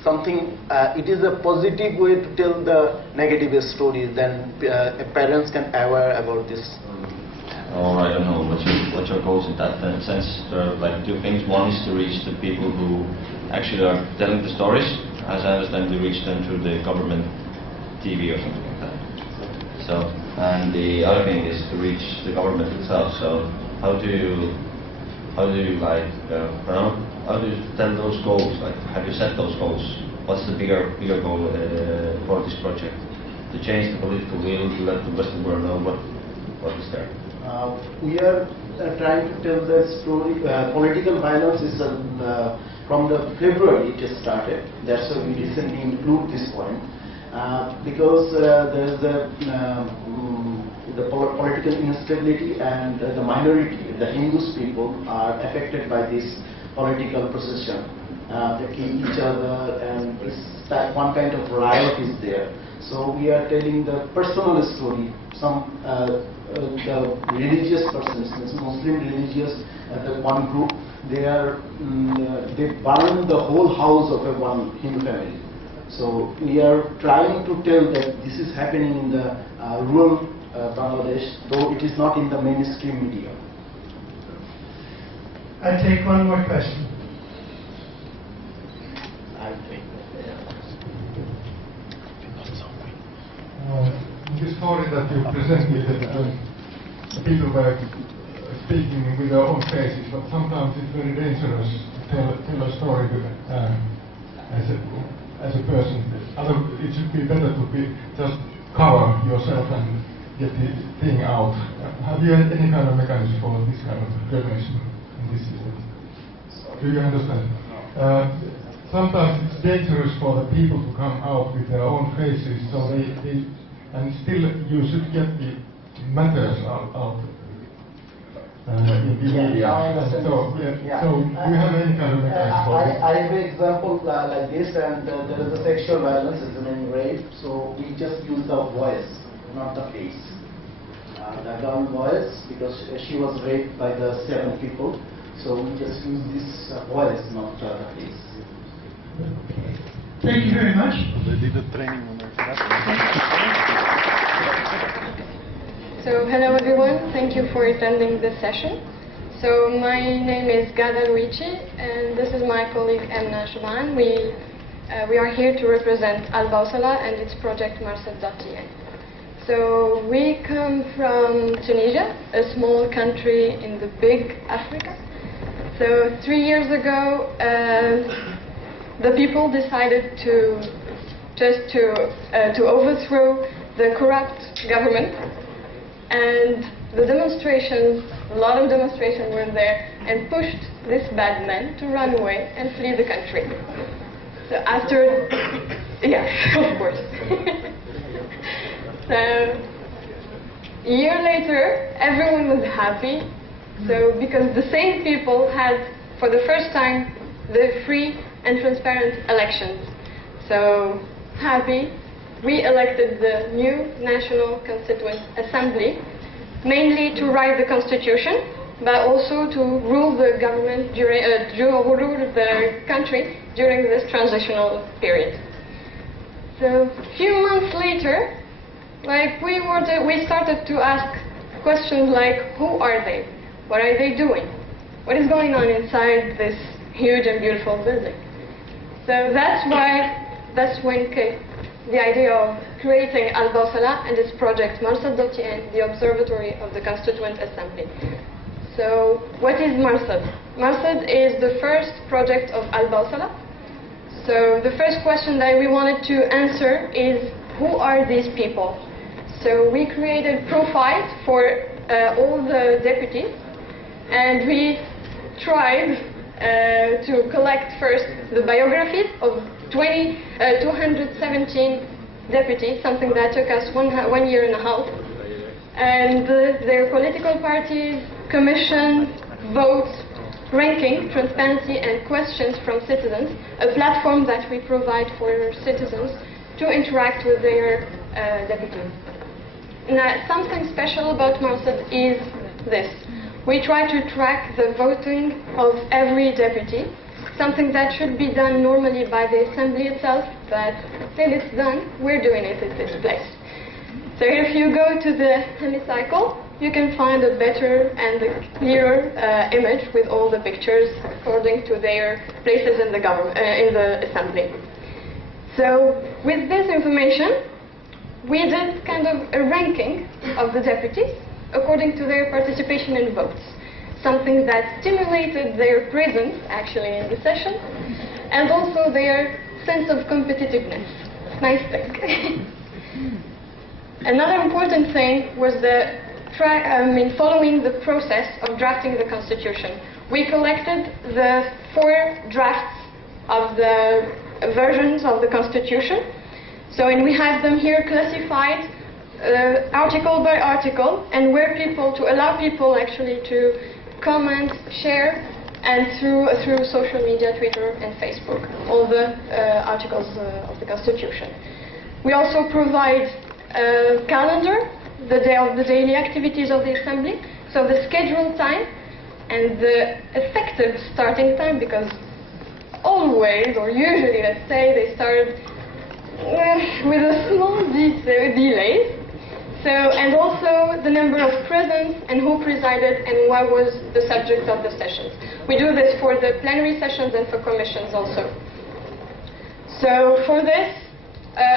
something, it is a positive way to tell the negative stories, then parents can aware about this. Or I don't know what your goals in that sense. There are like two things. One is to reach the people who actually are telling the stories. As I understand, to reach them through the government TV or something like that. So, and the other thing is to reach the government itself. So, how do you like how do you tell those goals? Like, have you set those goals? What's the bigger goal for this project? To change the political will, to let the Western world know what is there. We are trying to tell the story. Political violence is from the February it has started. That's why we recently include this point, because there is the political instability, and the minority, the Hindus people, are affected by this political procession. They kill each other, and one kind of riot is there. So we are telling the personal story. Some the religious persons, Muslim religious, the one group, they burn the whole house of one Hindu family. So we are trying to tell that this is happening in the rural Bangladesh, though it is not in the mainstream media. I take one more question. The story that you presented, people were speaking with their own faces, but sometimes it's very dangerous to tell a story as a person. It should be better to just cover yourself and get the thing out. Have you had any kind of mechanism for this kind of prevention in this system? Do you understand? Sometimes it's dangerous for the people to come out with their own faces, so and still you should get the matters out in the media. So do you have any kind of mechanism for this? I have an example like this, and there is a sexual violence, it's an rape, so we just use the voice, not the face. The girl voice, because she was raped by the 7 people, so we just use this voice, not the face. Thank you very much. They did a training on that. So hello everyone, thank you for attending this session. So my name is Gada Luigi, and this is my colleague Emna Shaban. We are here to represent Al-Bawsala and its project Marsad.tn. So we come from Tunisia, a small country in the big Africa. So 3 years ago, the people decided to overthrow the corrupt government, and the demonstrations, a lot of demonstrations were there, and pushed this bad man to run away and flee the country. So after, yes, of course. So a year later, everyone was happy. So because the same people had, for the first time, the free and transparent elections. So happy, we elected the new National Constituent Assembly, mainly to write the constitution, but also to rule the government rule the country during this transitional period. So a few months later, we started to ask questions like, who are they? What are they doing? What is going on inside this huge and beautiful building? So that's when came the idea of creating Al-Bawsala and its project Marsad.tn, the Observatory of the Constituent Assembly. So what is Marsad? Marsad is the first project of Al-Bawsala. So the first question that we wanted to answer is, who are these people? So we created profiles for all the deputies, and we tried to collect first the biographies of 217 deputies, something that took us 1 year and a half, and their political parties, commission, votes, ranking, transparency, and questions from citizens, a platform that we provide for citizens to interact with their deputies. Now, something special about Marsad is this. We try to track the voting of every deputy, something that should be done normally by the assembly itself, but till it's done, we're doing it at this place. So if you go to the hemicycle, you can find a better and a clearer image with all the pictures according to their places in the government, in the assembly. So with this information, we did kind of a ranking of the deputies according to their participation in votes, something that stimulated their presence actually in the session, and also their sense of competitiveness. Nice thing. Another important thing was following the process of drafting the Constitution. We collected the 4 drafts of the versions of the Constitution. So, and we have them here classified article by article, and to allow people actually to comment, share, and through social media, Twitter and Facebook, all the articles of the Constitution. We also provide a calendar, the day of the daily activities of the Assembly, so the scheduled time and the effective starting time, because always, or usually, let's say, they start with a small delay. So, and also the number of presents and who presided and what was the subject of the sessions. We do this for the plenary sessions and for commissions also. So for this,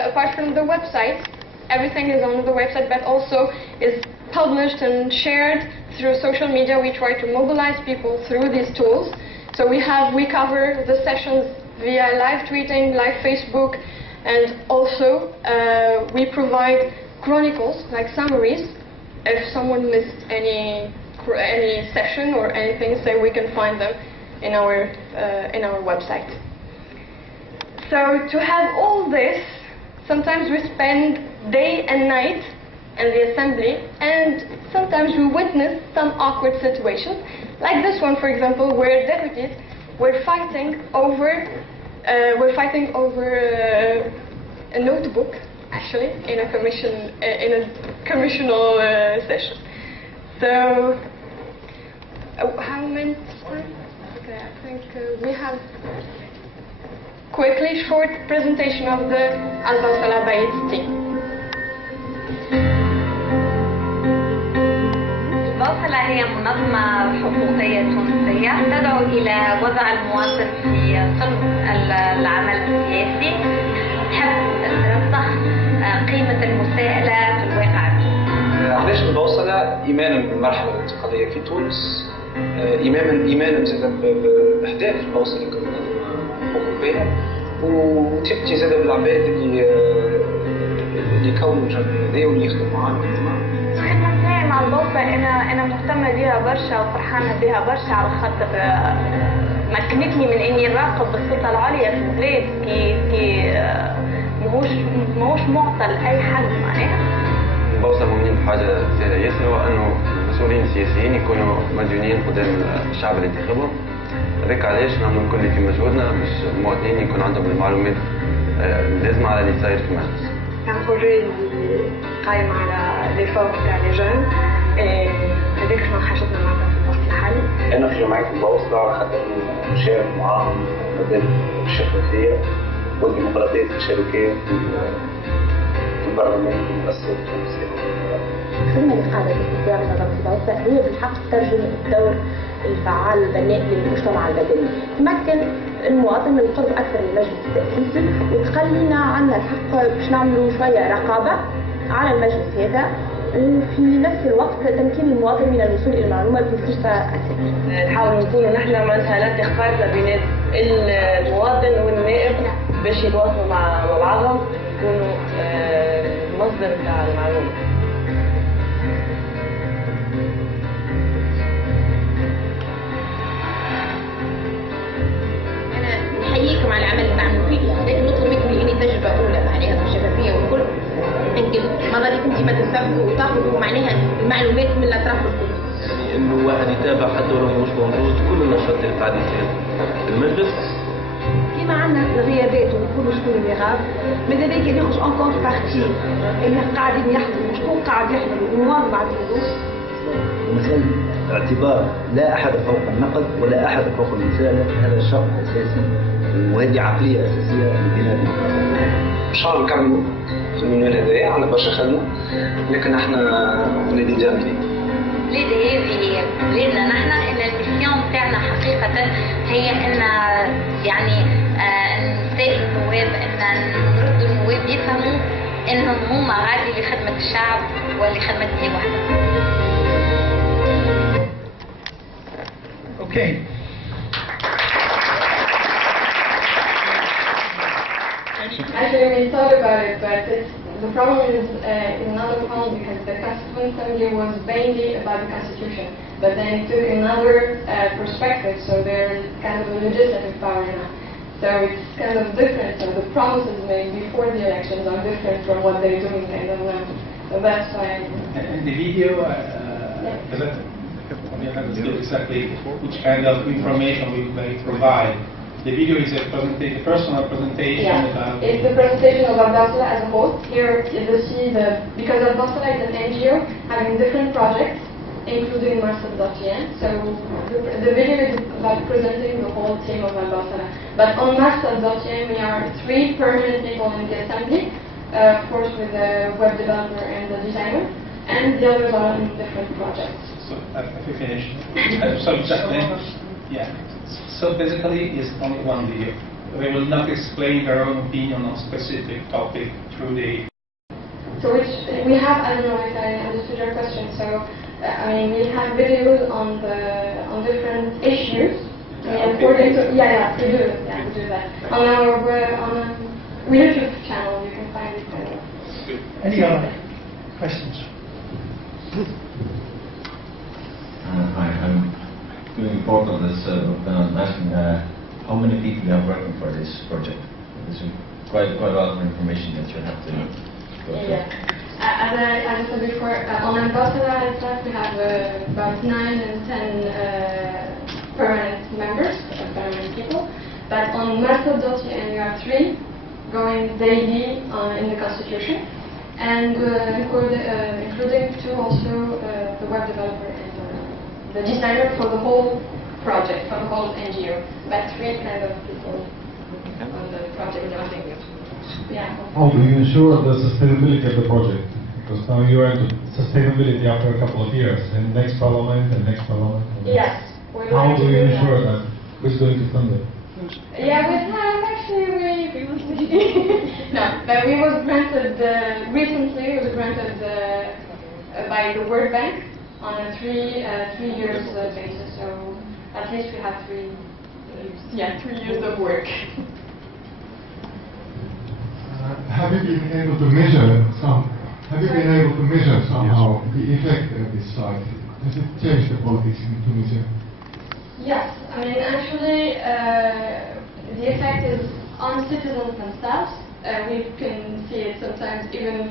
apart from the website, everything is on the website, but also is published and shared through social media. We try to mobilize people through these tools. So we cover the sessions via live tweeting, live Facebook, and also we provide chronicles, like summaries. If someone missed any session or anything, so we can find them in our website. So to have all this, sometimes we spend day and night in the assembly, and sometimes we witness some awkward situations, like this one, for example, where deputies were fighting over a notebook, actually, in a commissional session. So, how many? Okay, I think we have quickly short presentation of the Al-Bawsala by its team. البوصلة هي وهي منظمة حقوقية تونسية تدعو إلى وضع المواطن في صلب العمل السياسي، تحب ترسخ قيمة المساءلة في الواقع. علاش المبوصلة؟ إيمانا بالمرحلة الانتقالية في تونس، إيمانا بأهداف المبوصلة كمنظمة حقوقية، وثقتي زادة بالعباد اللي يكونوا الجمعية هذه واللي يخدموا معانا. الخدمة نتاعي مع البوصلة أنا مهتمة بها برشا وفرحانة بها برشا، على خاطر مكنتني من إني نراقب السلطة العليا في البلاد كي ماهوش معطى لأي حد معناها. البوصلة مؤمنين بحاجة سهلة ياسر، وأنه المسؤولين السياسيين يكونوا مديونين قدام الشعب اللي ينتخبهم. هذاك علاش نعملوا كل في مجهودنا باش المواطنين يكون عندهم المعلومات اللازمة على اللي صاير في المجلس. كان بروجي اللي قايم على ليفور تاع لي جون، هذاك شنو حاجتنا معناتها في الوقت الحالي. أنا في جمعية البوصلة على خاطر نشارك معاهم مبادئ الشفافية والديمقراطية الشركية في البرلمان والمؤسسات التونسية. الخدمة اللي قاعدة تستطيع منظمة البوصلة هي بالحق تترجم الدور الفعال البناء للمجتمع المدني، تمكن المواطن من القرب أكثر من المجلس التأسيسي، وتخلينا عندنا الحق باش نعملوا شوية رقابة على المجلس هذا، وفي نفس الوقت تمكين المواطن من الوصول إلى المعلومة بفرصة أسهل. نحاول نكونوا نحن معناتها لا اتخاذ بين المواطن والنائب باش يتواصلوا مع بعضهم، يكونوا مصدر تاع المعلومة. نحييكم على العمل اللي تعملوا فيه، لكن نطلب منكم لاني تجربه اولى معناها في الشفافيه والكل، يمكن مرات انتم ما تنسبقوا وتاخذوا معناها المعلومات من الاطراف الكل. يعني انه الواحد يتابع حتى لو مش موجود كل النشاط اللي قاعد يصير في المجلس. كيما عندنا الغيابات ونقولوا شكون اللي غاب، ماذا بيك ناخذ اون كونت بارتي اللي قاعدين يحضروا وشكون قاعد يحضر ونواظب على الحضور. ومثلا اعتبار لا أحد فوق النقد ولا أحد فوق المساءلة، هذا شرط أساسي وهذه عقلية أساسية لبناء الديمقراطية. إن شاء الله نكملوا في المنوال هذايا على برشا خدمة، لكن احنا ولادي جامدين. ليه هذه بلادنا نحن ان الميسيون تاعنا حقيقة هي ان يعني نسائل النواب ان نردوا النواب يفهموا انهم هما غادي لخدمة الشعب ولخدمته وحده. Okay. Actually, we thought about it, but the problem is another problem because the Constituent Assembly was mainly about the Constitution, but then it took another perspective, so there's kind of a legislative power now. So it's kind of different, so the promises made before the elections are different from what they're doing kind of now. So that's why... And the video, we have to see exactly which kind of information we may provide. The video is a personal presentation. Yeah, it's the presentation of Al-Basla as a whole. Here you see because Al-Basla is an NGO having different projects, including Marsad.in. So the video is like presenting the whole team of Al-Basla. But on Marsad.in we are 3 permanent people in the assembly, of course with the web developer and the designer, and the others are on different projects. So have we finished? Yeah. So basically, it's only one video. We will not explain their own opinion on specific topic through the. So we have, I don't know if I understood your question. So I mean, we have videos on different issues. According to we do that on our YouTube channel. You can find it there. Any other questions? Hi, I'm doing a report on this. I'm asking how many people you have working for this project. There's quite a lot of information that you have to go through. Yeah. As I said before, on Ambassador itself we have about 9 and 10 permanent members, permanent people. But on Marsad.in we have 3 going daily in the Constitution, and including 2 also the web developer and the designer for the whole project, for the whole NGO. About 3 kind of people on the project. Yeah. How do you ensure the sustainability of the project? Because now you are into sustainability after a couple of years, and next parliament and next parliament. Yes. How do you ensure that? Who's going to fund it? Yeah, we have actually we was granted recently. We was granted by the World Bank on a three years basis. So at least we have 3 years of work. Have you been able to measure somehow the effect of this site? Has it changed the politics in Tunisia? Yes, I mean actually the effect is on citizens themselves. We can see it sometimes even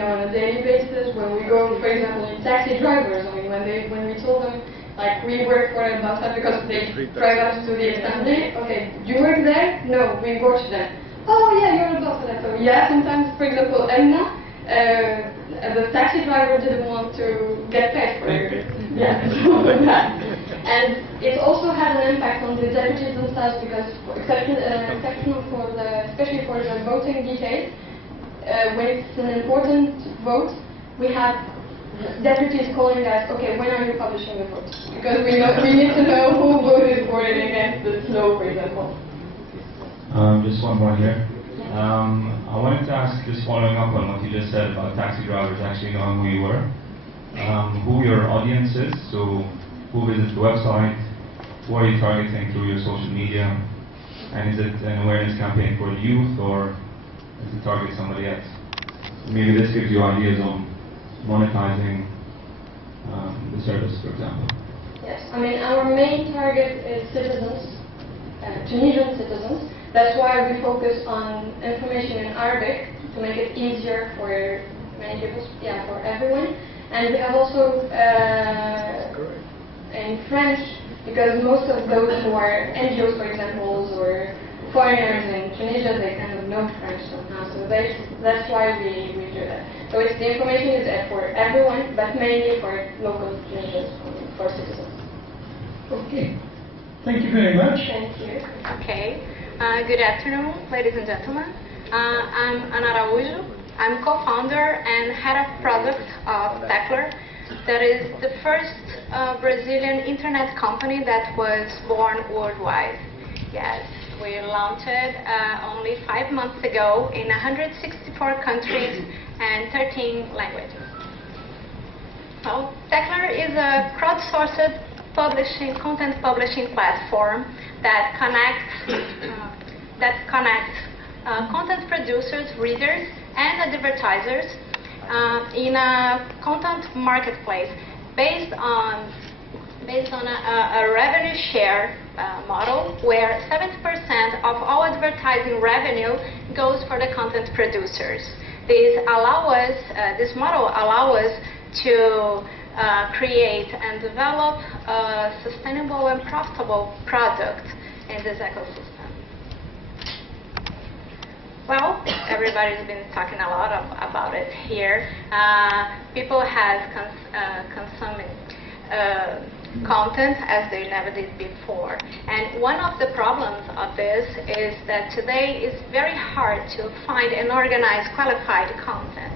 on a daily basis when we go, for example, in taxi drivers. I mean when we told them like we work for a Balsa because they drive us to the assembly. Okay, do you work there? No, we watch them. Oh yeah, you're a Balsa. So yeah, sometimes, for example, Emna. The taxi driver didn't want to get paid for it. Yeah, and it also had an impact on the deputies themselves because, especially for the voting details, when it's an important vote, we have deputies calling us. Okay, when are you publishing the vote? Because we need to know who voted for it against this law, for example. Just one more here. I wanted to ask, just following up on what you just said about taxi drivers actually knowing who you were, who your audience is, so who visits the website, who are you targeting through your social media, and is it an awareness campaign for the youth or does it target somebody else? Maybe this gives you ideas on monetizing the service, for example. Yes, I mean our main target is citizens, Tunisian citizens. That's why we focus on information in Arabic to make it easier for many people, for everyone. And we have also in French, because most of those who are NGOs, for example, or foreigners in Tunisia, they kind of know French somehow. So that's why we do that. So the information is for everyone, but mainly for local Tunisians, for citizens. Okay. Thank you very much. Thank you. Okay. Good afternoon, ladies and gentlemen. I'm Ana Araújo. I'm co-founder and head of product of Teclar. That is the first Brazilian internet company that was born worldwide. Yes, we launched only 5 months ago in 164 countries and 13 languages. So, Teclar is a crowdsourced content publishing platform that connects content producers, readers, and advertisers in a content marketplace based on a revenue share model where 70% of all advertising revenue goes for the content producers. This model allows us to create and develop a sustainable and profitable product in this ecosystem. Well, everybody's been talking a lot about it here. People have consuming content as they never did before. And one of the problems of this is that today it's very hard to find and organize qualified content.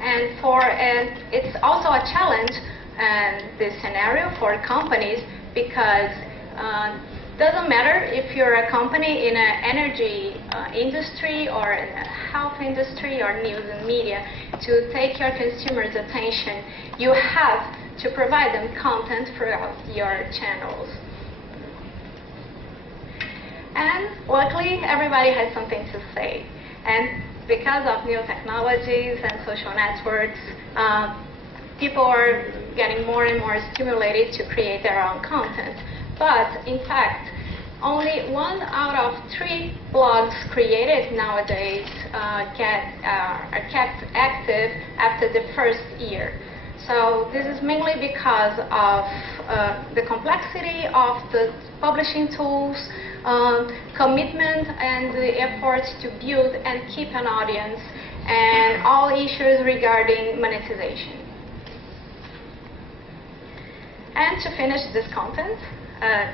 And it's also a challenge this scenario for companies because doesn't matter if you're a company in an energy industry or in a health industry or news and media, to take your consumers' attention, you have to provide them content throughout your channels. And luckily, everybody has something to say. And because of new technologies and social networks, people are getting more and more stimulated to create their own content. But in fact, only 1 out of 3 blogs created nowadays are kept active after the first year. So this is mainly because of the complexity of the publishing tools, commitment and the effort to build and keep an audience, and all issues regarding monetization. And to finish this content,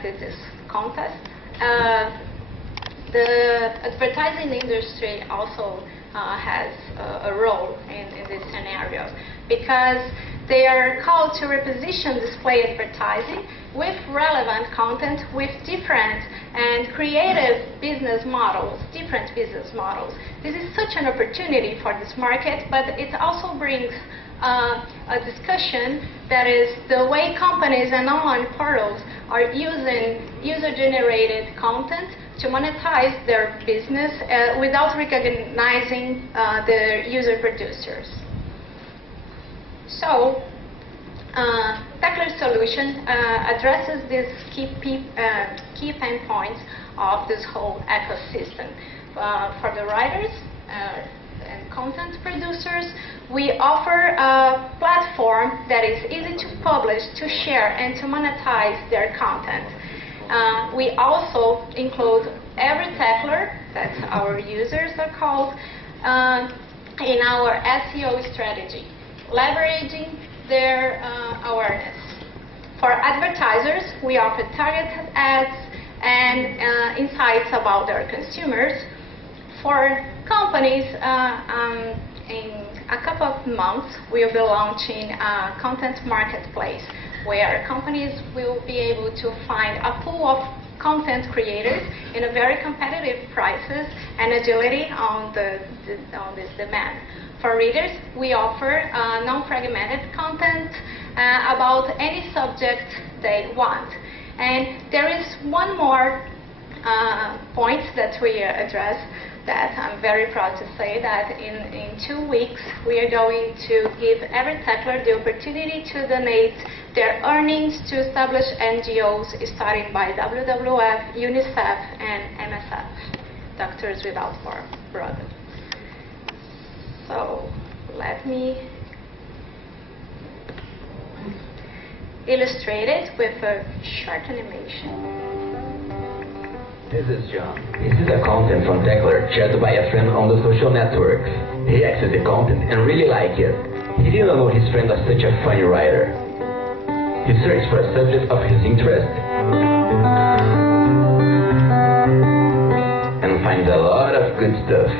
this contest, the advertising industry also has a role in this scenario, because they are called to reposition display advertising with relevant content, with different and creative business models, different business models. This is such an opportunity for this market, but it also brings a discussion that is the way companies and online portals are using user-generated content to monetize their business without recognizing the user producers. So, Tackler's solution addresses these key pain points of this whole ecosystem. For the writers and content producers, we offer a platform that is easy to publish, to share, and to monetize their content. We also include every tackler, that's our users are called, in our SEO strategy, leveraging their awareness. For advertisers, we offer targeted ads and insights about their consumers. For companies, in a couple of months, we'll be launching a content marketplace where companies will be able to find a pool of content creators in a very competitive prices and agility on this demand. For readers, we offer non-fragmented content about any subject they want. And there is one more point that we address that I'm very proud to say that in 2 weeks we are going to give every tackler the opportunity to donate their earnings to established NGOs starting by WWF, UNICEF, and MSF, Doctors Without Borders. So let me illustrate it with a short animation. This is John. This is a content from Tackler shared by a friend on the social networks. He accessed the content and really liked it. He didn't know his friend was such a funny writer. He searched for a subject of his interest and finds a lot of good stuff.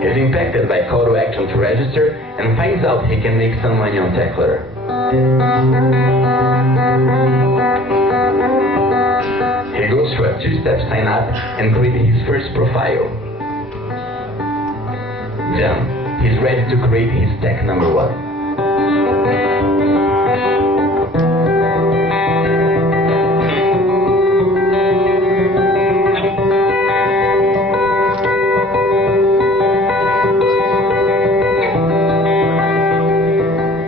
He's impacted by call to action to register and finds out he can make some money on Tackler. He goes through a two-step sign-up and creates his first profile. Then, he's ready to create his tag number 1.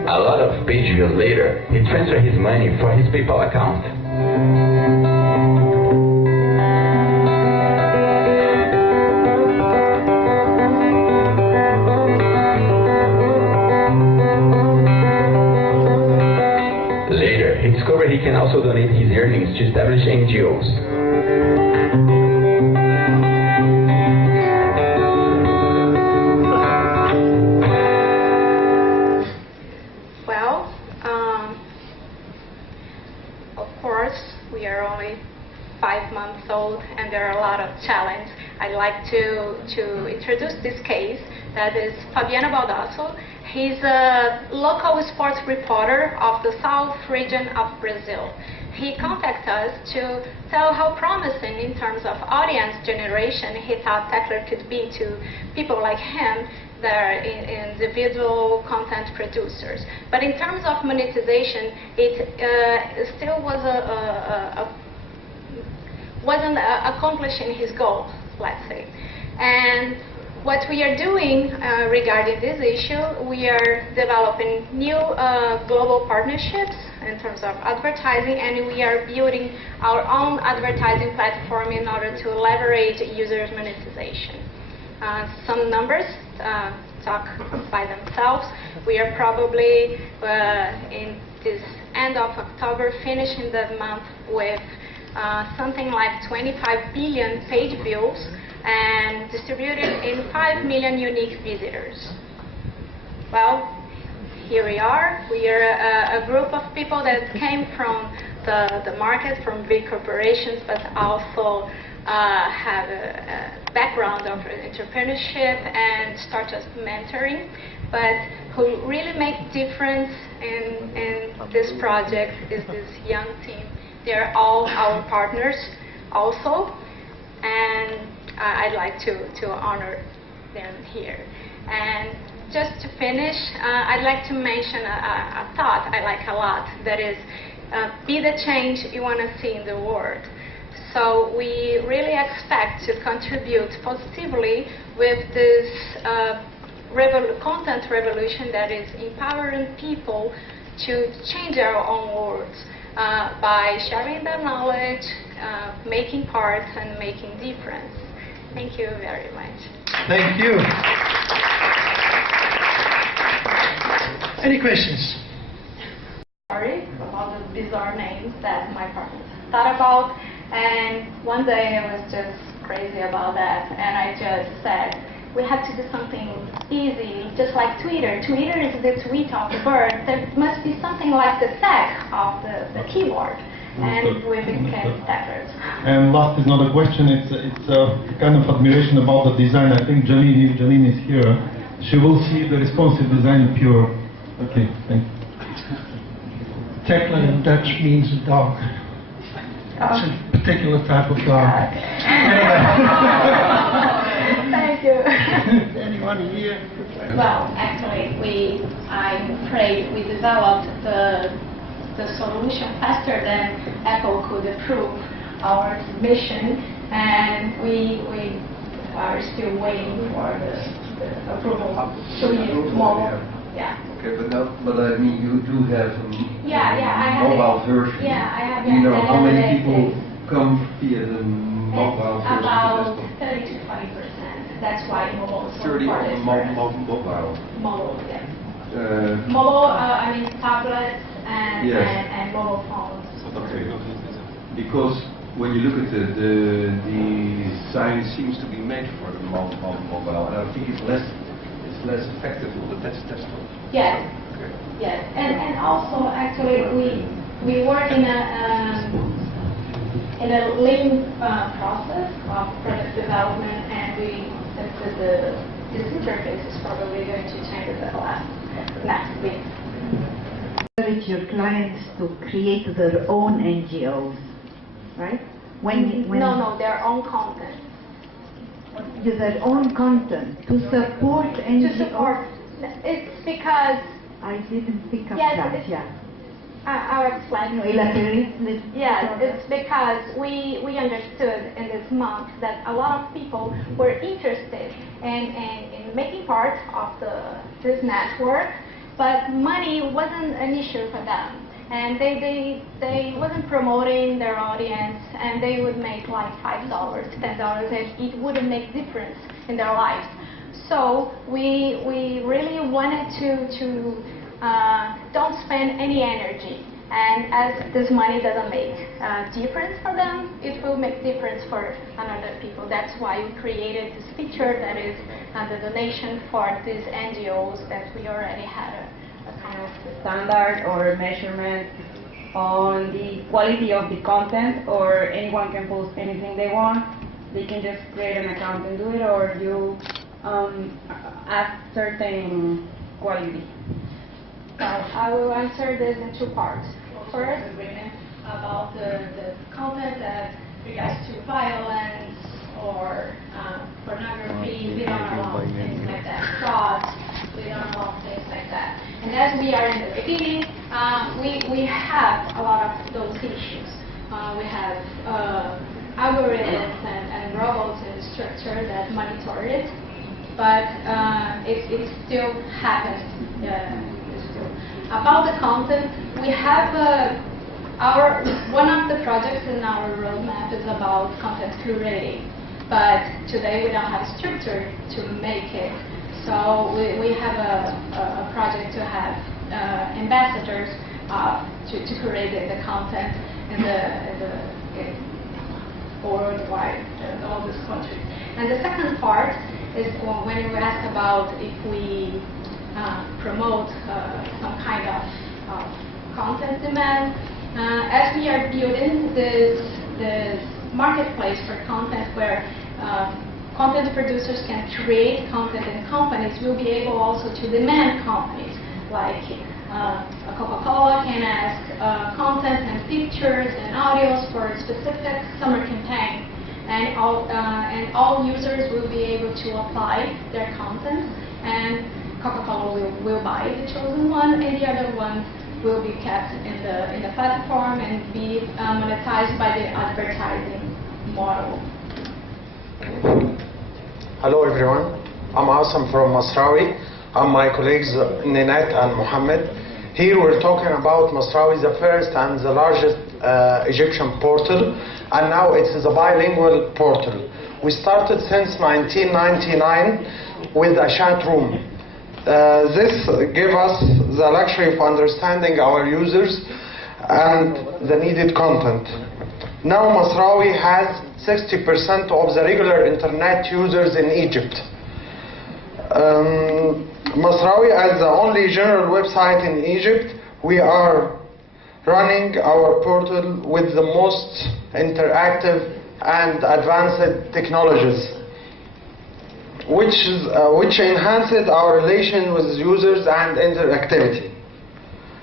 A lot of page views later, he transfers his money for his PayPal account. He can also donate his earnings to established NGOs. Well, of course, we are only 5 months old and there are a lot of challenges. I'd like to introduce this case. That is Fabiano Baldasso. He's a local sports reporter of the South region of Brazil. He contacted us to tell how promising in terms of audience generation he thought Tackler could be to people like him that are individual content producers. But in terms of monetization, it still was wasn't accomplishing his goal, let's say. And what we are doing regarding this issue, we are developing new global partnerships in terms of advertising, and we are building our own advertising platform in order to leverage users' monetization. Some numbers talk by themselves. We are probably in this end of October finishing the month with something like 25 billion page views and distributed in 5 million unique visitors. Well, here we are. We are a group of people that came from the market, from big corporations, but also have a background of entrepreneurship and startup mentoring, but who really make difference in this project is this young team. They're all our partners also, and I'd like to honor them here. And just to finish, I'd like to mention a thought I like a lot, that is, be the change you want to see in the world. So we really expect to contribute positively with this content revolution that is empowering people to change their own worlds by sharing their knowledge, making parts, and making difference. Thank you very much. Thank you. Any questions? Sorry about the bizarre names that my partner thought about, and one day I was just crazy about that, and I just said, we have to do something easy, just like Twitter. Twitter is the tweet of the bird. There must be something like the tag of the keyboard, and we became stackers. And last is not a question, it's a kind of admiration about the design. I think Janine is here. She will see the responsive design pure. Okay, thank you. Tekla in Dutch means a dog. It's a particular type of dog. Thank you. Anyone here? Well, actually, I'm afraid we developed the solution faster than Apple could approve our submission, and we are still waiting for the approval to use mobile. Yeah. Okay, but I mean, you do have a I have mobile version. Yeah, I have. Do you know how many people come via the mobile version? About 30 to 40%. That's why mobile is so 30 important. on mobile. Mobile, yeah. Mobile, I mean tablets and mobile phones. Okay. Because when you look at the design seems to be made for the mobile, and I think it's less effective on the desktop. Yes. Okay. Yes, and also actually we work in a lean process of product development, and this interface is probably going to change next week. Encourage your clients to create their own NGOs, right? No, their own content. Their own content to support NGOs. To support. It's because I didn't pick up that. Yeah. I'll explain. Yes, it's because we understood in this month that a lot of people were interested in making part of this network, but money wasn't an issue for them, and they wasn't promoting their audience, and they would make like $5, $10, and it wouldn't make difference in their lives. So we really wanted to don't spend any energy, and as this money doesn't make difference for them, it will make difference for other people. That's why we created this feature that is the donation for these NGOs that we already had a kind of standard or measurement on the quality of the content, or anyone can post anything they want. They can just create an account and do it, or you ask certain quality. I will answer this in two parts. First, about the content that regards to violence or pornography. We don't allow things like that. Fraud, we don't allow things like that. And as we are in the beginning, we have a lot of those issues. We have algorithms and robots in the structure that monitor it, but it still happens. About the content, we have one of the projects in our roadmap is about content curating, but today we don't have structure to make it. So we have a project to have ambassadors to create the content in worldwide, all these countries. And the second part is when you ask about if we promote some kind of content demand. As we are building this marketplace for content where content producers can create content and companies will be able also to demand companies. Like Coca-Cola can ask content and pictures and audios for a specific summer campaign. And all users will be able to apply their content, and Coca-Cola will buy the chosen one, and the other ones will be kept in the platform and be monetized by the advertising model. Hello everyone, I'm Asim from Masrawi. I'm my colleagues Ninette and Mohammed. Here we're talking about Masrawi, the first and the largest Egyptian portal, and now it is a bilingual portal. We started since 1999 with a chat room. This gave us the luxury of understanding our users and the needed content. Now Masrawi has 60% of the regular internet users in Egypt. Masrawi, as the only general website in Egypt, we are running our portal with the most interactive and advanced technologies, which enhanced our relation with users and interactivity,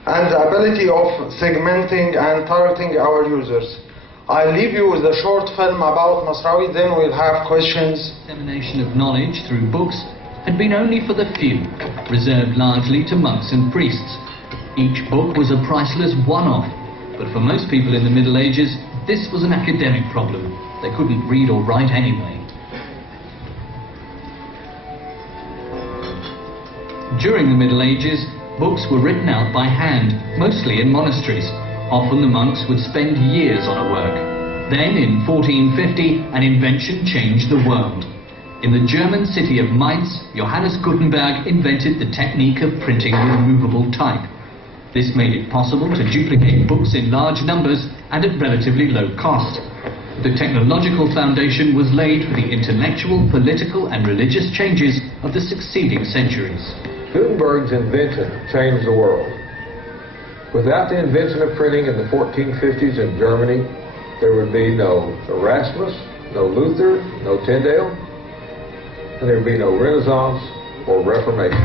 and the ability of segmenting and targeting our users. I'll leave you with a short film about Masrawi, then we'll have questions. Dissemination of knowledge through books had been only for the few, reserved largely to monks and priests. Each book was a priceless one-off, but for most people in the Middle Ages, this was an academic problem. They couldn't read or write anyway. During the Middle Ages, books were written out by hand, mostly in monasteries. Often the monks would spend years on a work. Then, in 1450, an invention changed the world. In the German city of Mainz, Johannes Gutenberg invented the technique of printing with movable type. This made it possible to duplicate books in large numbers and at relatively low cost. The technological foundation was laid for the intellectual, political and religious changes of the succeeding centuries. Gutenberg's invention changed the world. Without the invention of printing in the 1450s in Germany, there would be no Erasmus, no Luther, no Tyndale, and there would be no Renaissance or Reformation.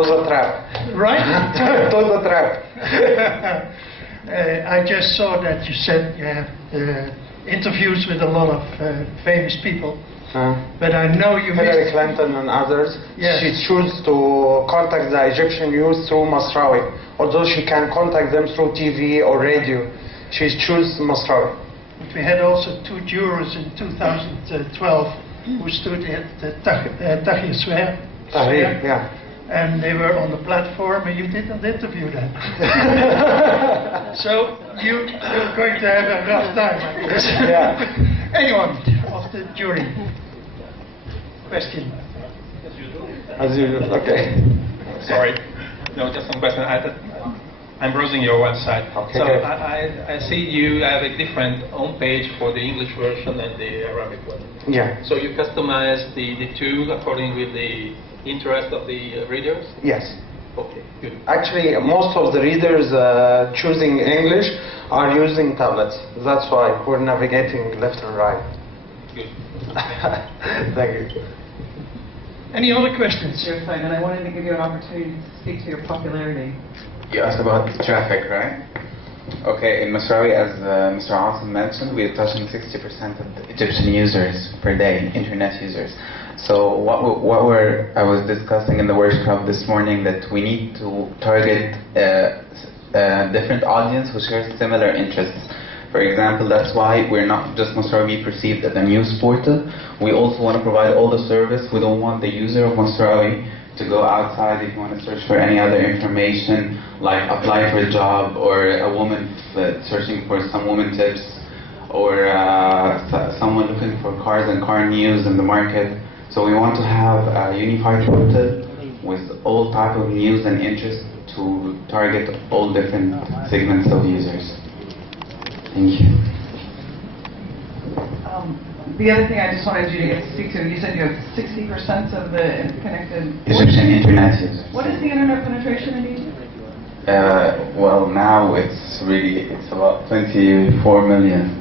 was a trap. Right? It was a trap. I just saw that you said you have interviews with a lot of famous people. But I know you Hillary Clinton and others. Yes. She chose to contact the Egyptian youth through Masraoui. Although she can contact them through TV or radio, she chose Masraoui. We had also 2 jurors in 2012 who stood at the Tahrir Square. Tahrir, yeah. And they were on the platform and you didn't interview them. So you're going to have a rough time, I guess. Yeah. Anyone of the jury? Question? As usual, okay. Sorry. No, just some question. I'm browsing your website. Okay. So I see you have a different home page for the English version and the Arabic one. Yeah. So you customize the two according with the interest of the readers? Yes. Okay, good. Actually, most of the readers choosing English are using tablets. That's why we're navigating left and right. Good. Thank you. Any other questions? Your side, and I wanted to give you an opportunity to speak to your popularity. You asked about traffic, right? Okay, in Masraoui, as Mr. Asim mentioned, we are touching 60% of the Egyptian users per day, internet users. So I was discussing in the workshop this morning that we need to target different audience who share similar interests. For example, that's why we're not just Masraoui perceived as a news portal. We also want to provide all the service. We don't want the user of Masraoui to go outside if you want to search for any other information, like apply for a job, or a woman searching for some woman tips, or someone looking for cars and car news in the market. So we want to have a unified portal with all type of news and interest to target all different segments of users. Thank you. The other thing I just wanted you to get to speak to, you said you have 60% of the connected Egyptian internet users. What is the internet penetration in Egypt? Well, now it's about 24 million.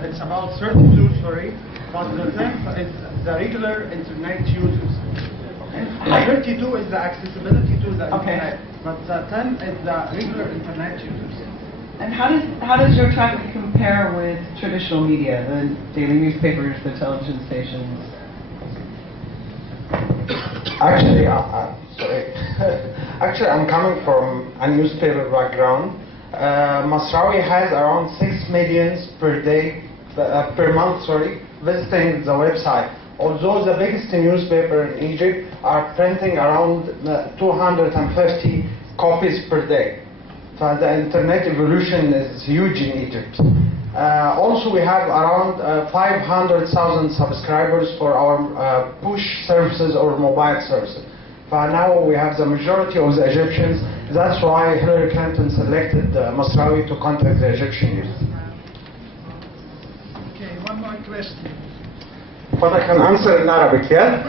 It's about 32, sorry, but the 10 is the regular internet users. And 32 is the accessibility to the internet, but the 10 is the regular internet users. And how does your traffic compare with traditional media, the daily newspapers, the television stations? Actually, Actually, I'm coming from a newspaper background. Masraoui has around 6 million per month, visiting the website. Although the biggest newspaper in Egypt are printing around 250 copies per day. So the internet evolution is huge in Egypt. Also, we have around 500,000 subscribers for our push services or mobile services. But now we have the majority of the Egyptians. That's why Hillary Clinton selected Masraoui to contact the Egyptian youth. Okay, one more question. But I can answer in Arabic, yeah?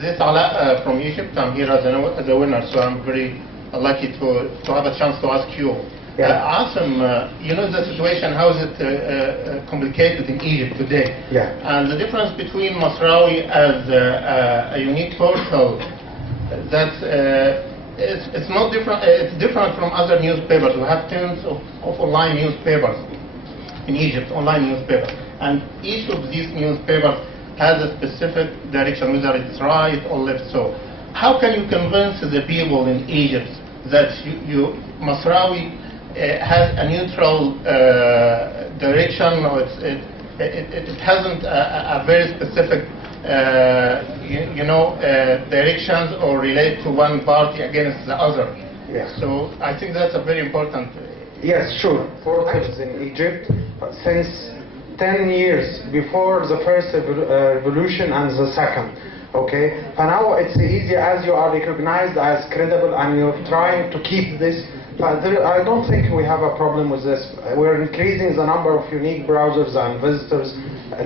This is Ala from Egypt. I'm here as a winner, so I'm very lucky to have a chance to ask you. Asim, you know the situation, how is it complicated in Egypt today? Yeah. And the difference between Masraoui as a unique portal, that it's not different. It's different from other newspapers. We have tens of online newspapers in Egypt, online newspapers, and each of these newspapers has a specific direction, whether it's right or left. So, how can you convince the people in Egypt that Masraoui has a neutral direction, or it hasn't a very specific directions or relate to one party against the other? Yeah. So I think that's a very important. Yes, sure. Portals in Egypt since 10 years before the first revolution and the second. Okay, but now it's easy as you are recognized as credible and you're trying to keep this. But I don't think we have a problem with this. We're increasing the number of unique browsers and visitors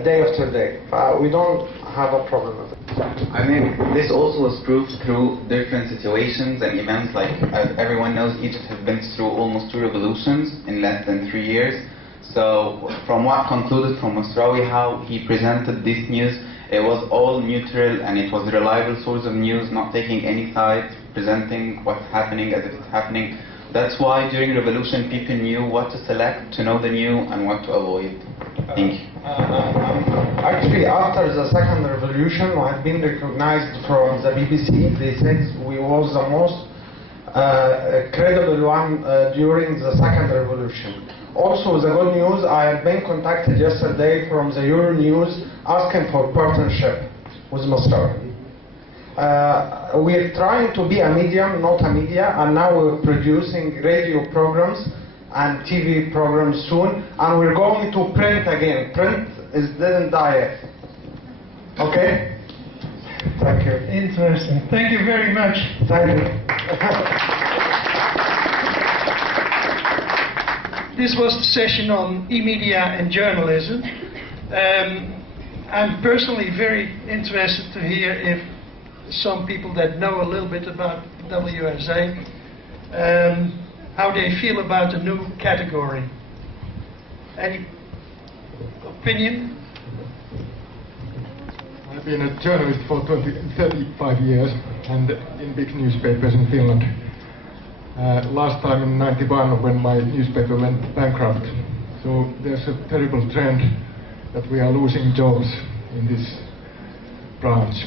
day after day. We don't have a problem with it. I mean, this also was proved through different situations and events. Like, as everyone knows, Egypt has been through almost 2 revolutions in less than 3 years. So, from what concluded from Masraoui, how he presented this news, It was all neutral and it was a reliable source of news, not taking any side, presenting what's happening as if it's happening. That's why during revolution people knew what to select, to know the new and what to avoid. Thank you. Actually, after the second revolution, we had been recognized from the BBC. They said we was the most credible one during the second revolution. Also, the good news, I have been contacted yesterday from the Euronews asking for partnership with Masraoui. We're trying to be a medium, not a media, and now we're producing radio programs and TV programs soon, and we're going to print again. Print didn't die yet. Okay? Thank you. Interesting. Thank you very much. Thank you. This was the session on e-media and journalism. I'm personally very interested to hear if some people that know a little bit about WSA, how they feel about the new category. Any opinion? I've been a journalist for 35 years and in big newspapers in Finland. Last time in '91 when my newspaper went bankrupt. So there's a terrible trend that we are losing jobs in this branch.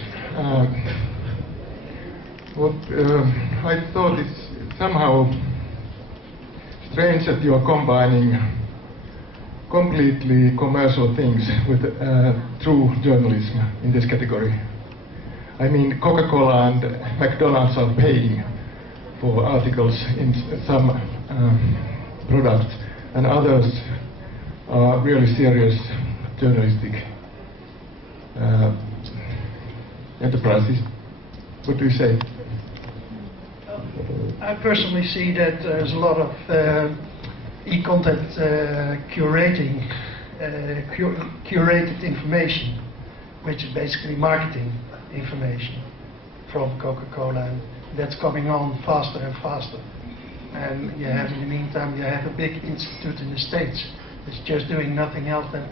I thought it's somehow strange that you are combining completely commercial things with true journalism in this category. I mean, Coca-Cola and McDonald's are paying for articles in some products, and others are really serious journalistic enterprises. What do you say? I personally see that there's a lot of e-content curated information, which is basically marketing information from Coca-Cola, and that's coming on faster and faster. And you have, in the meantime, you have a big institute in the States that's just doing nothing else than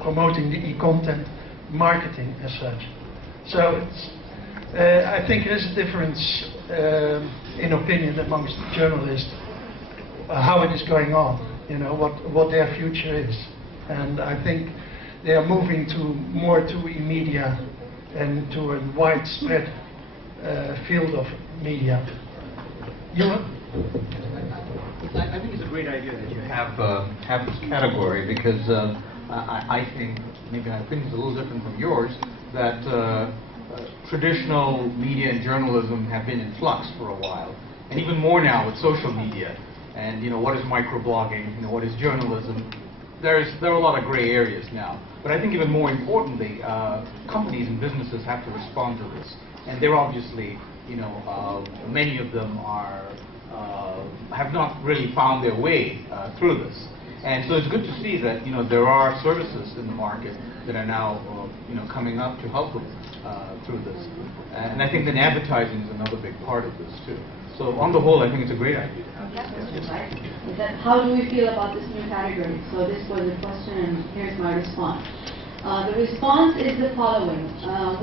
promoting the e-content marketing as such. So it's, I think there's a difference in opinion amongst journalists how it is going on, you know, what their future is. And I think they are moving to more to e-media and to a widespread field of media. I think it's a great idea that you have this category, because I think, maybe my opinion is a little different from yours, that traditional media and journalism have been in flux for a while, and even more now with social media. And you know, what is microblogging? You know, what is journalism? There are a lot of gray areas now. But I think even more importantly, companies and businesses have to respond to this. And they're obviously, you know, many of them are have not really found their way through this. And so it's good to see that, you know, there are services in the market that are now you know, coming up to help them through this. And I think then advertising is another big part of this too. So on the whole, I think it's a great idea. Is that how do we feel about this new category? So this was the question, and here's my response. The response is the following.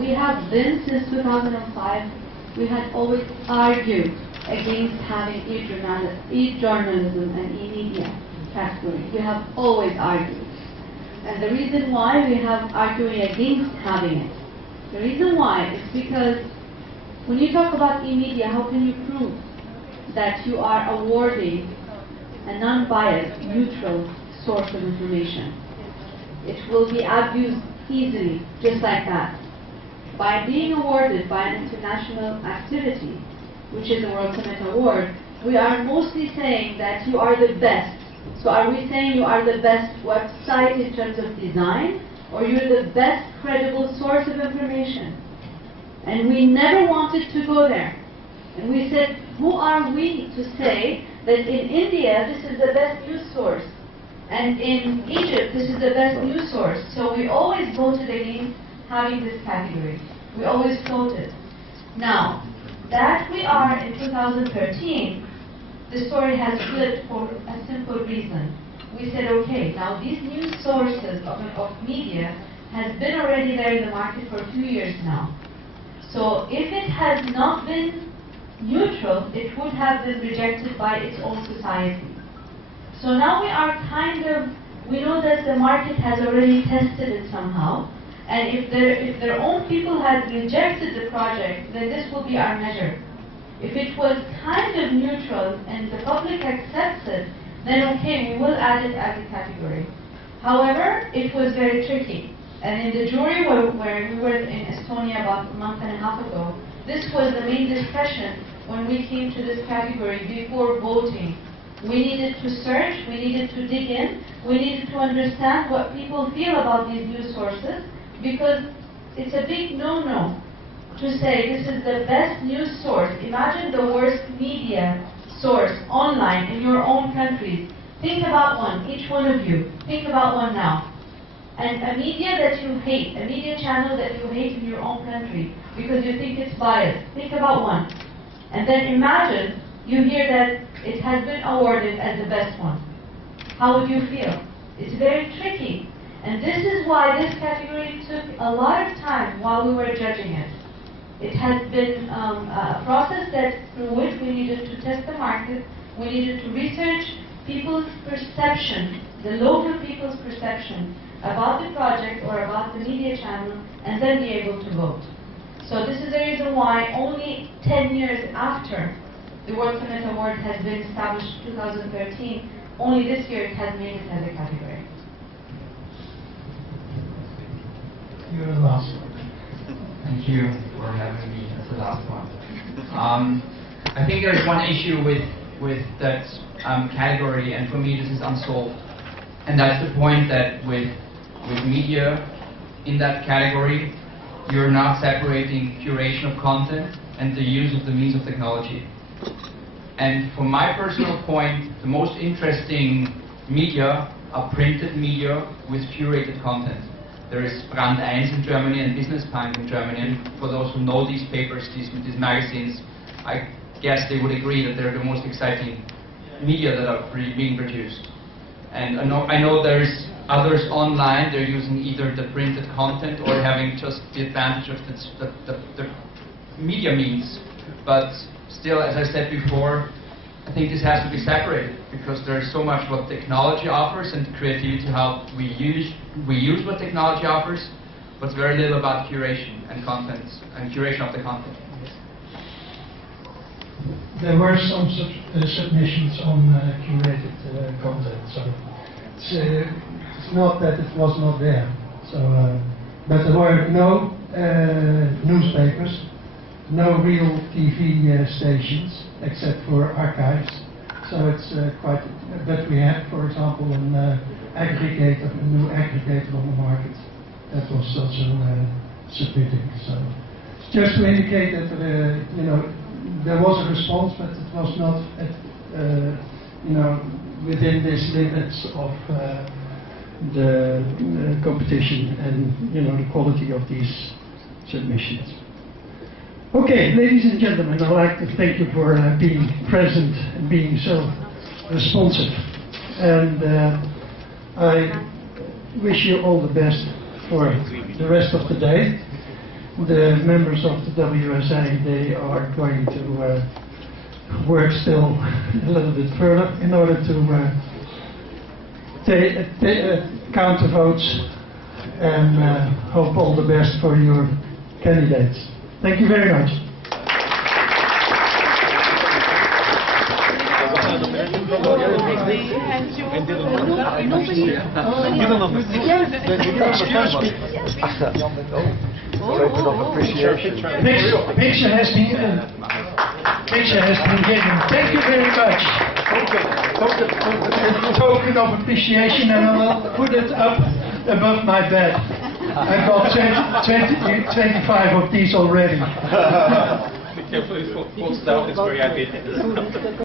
We have been, since 2005, we had always argued against having e-journalism and e-media category. We have always argued. And the reason why we have arguing against having it, the reason why is because when you talk about e-media, how can you prove that you are awarding a non-biased, neutral source of information? It will be abused easily, just like that. By being awarded by an international activity, which is a World Summit Award, we are mostly saying that you are the best. So are we saying you are the best website in terms of design, or you're the best credible source of information? And we never wanted to go there. And we said, who are we to say that in India this is the best news source, and in Egypt this is the best news source? So we always voted against having this category. We always voted. Now, that we are in 2013, the story has flipped for a simple reason. We said, okay, now these news sources of media has been already there in the market for 2 years now. So if it had not been neutral, it would have been rejected by its own society. So now we are we know that the market has already tested it somehow, and if their own people had rejected the project, then this will be our measure. If it was kind of neutral and the public accepts it, then okay, we will add it as a category. However, it was very tricky. And in the jury where we were in Estonia about a month and a half ago, this was the main discussion when we came to this category before voting. We needed to search, we needed to dig in, we needed to understand what people feel about these news sources, because it's a big no-no to say this is the best news source. Imagine the worst media source online in your own countries. Think about one, each one of you. Think about one now. And a media that you hate, a media channel that you hate in your own country because you think it's biased. Think about one. And then imagine you hear that it has been awarded as the best one. How would you feel? It's very tricky. And this is why this category took a lot of time while we were judging it. It has been a process through which we needed to test the market, we needed to research people's perception, the local people's perception about the project or about the media channel, and then be able to vote. So this is the reason why only 10 years after the World Summit Award has been established in 2013, only this year it has made it as a category. You're the last one. Thank you for having me as the last one. I think there is one issue with that category, and for me this is unsolved. And that's the point that with media in that category, you're not separating curation of content and the use of the means of technology. And from my personal point, the most interesting media are printed media with curated content. There is Brand 1 in Germany and Business Punk in Germany, and for those who know these papers, these magazines, I guess they would agree that they're the most exciting media that are being produced. And I know there's others online, they're using either the printed content or having just the advantage of the media means. But still, as I said before, I think this has to be separated, because there's so much what technology offers and creativity, how we use what technology offers, but very little about curation and content and curation of the content. There were some submissions on curated content, so it's not that it was not there. So, but there were no newspapers, no real TV stations except for archives. So it's quite. But we had, for example, a new aggregator on the market that was also submitting. So just to indicate that there was a response, but it was not within these limits of the competition and the quality of these submissions. Okay, ladies and gentlemen, I'd like to thank you for being present and being so responsive. And I wish you all the best for the rest of the day. The members of the WSA, they are going to work still a little bit further in order to count the votes, and hope all the best for your candidates. Thank you very much. Picture has been given. Thank you very much. Token of appreciation, and I'll put it up above my bed. I've got 25 of these already. Be careful, it falls down, it's very heavy.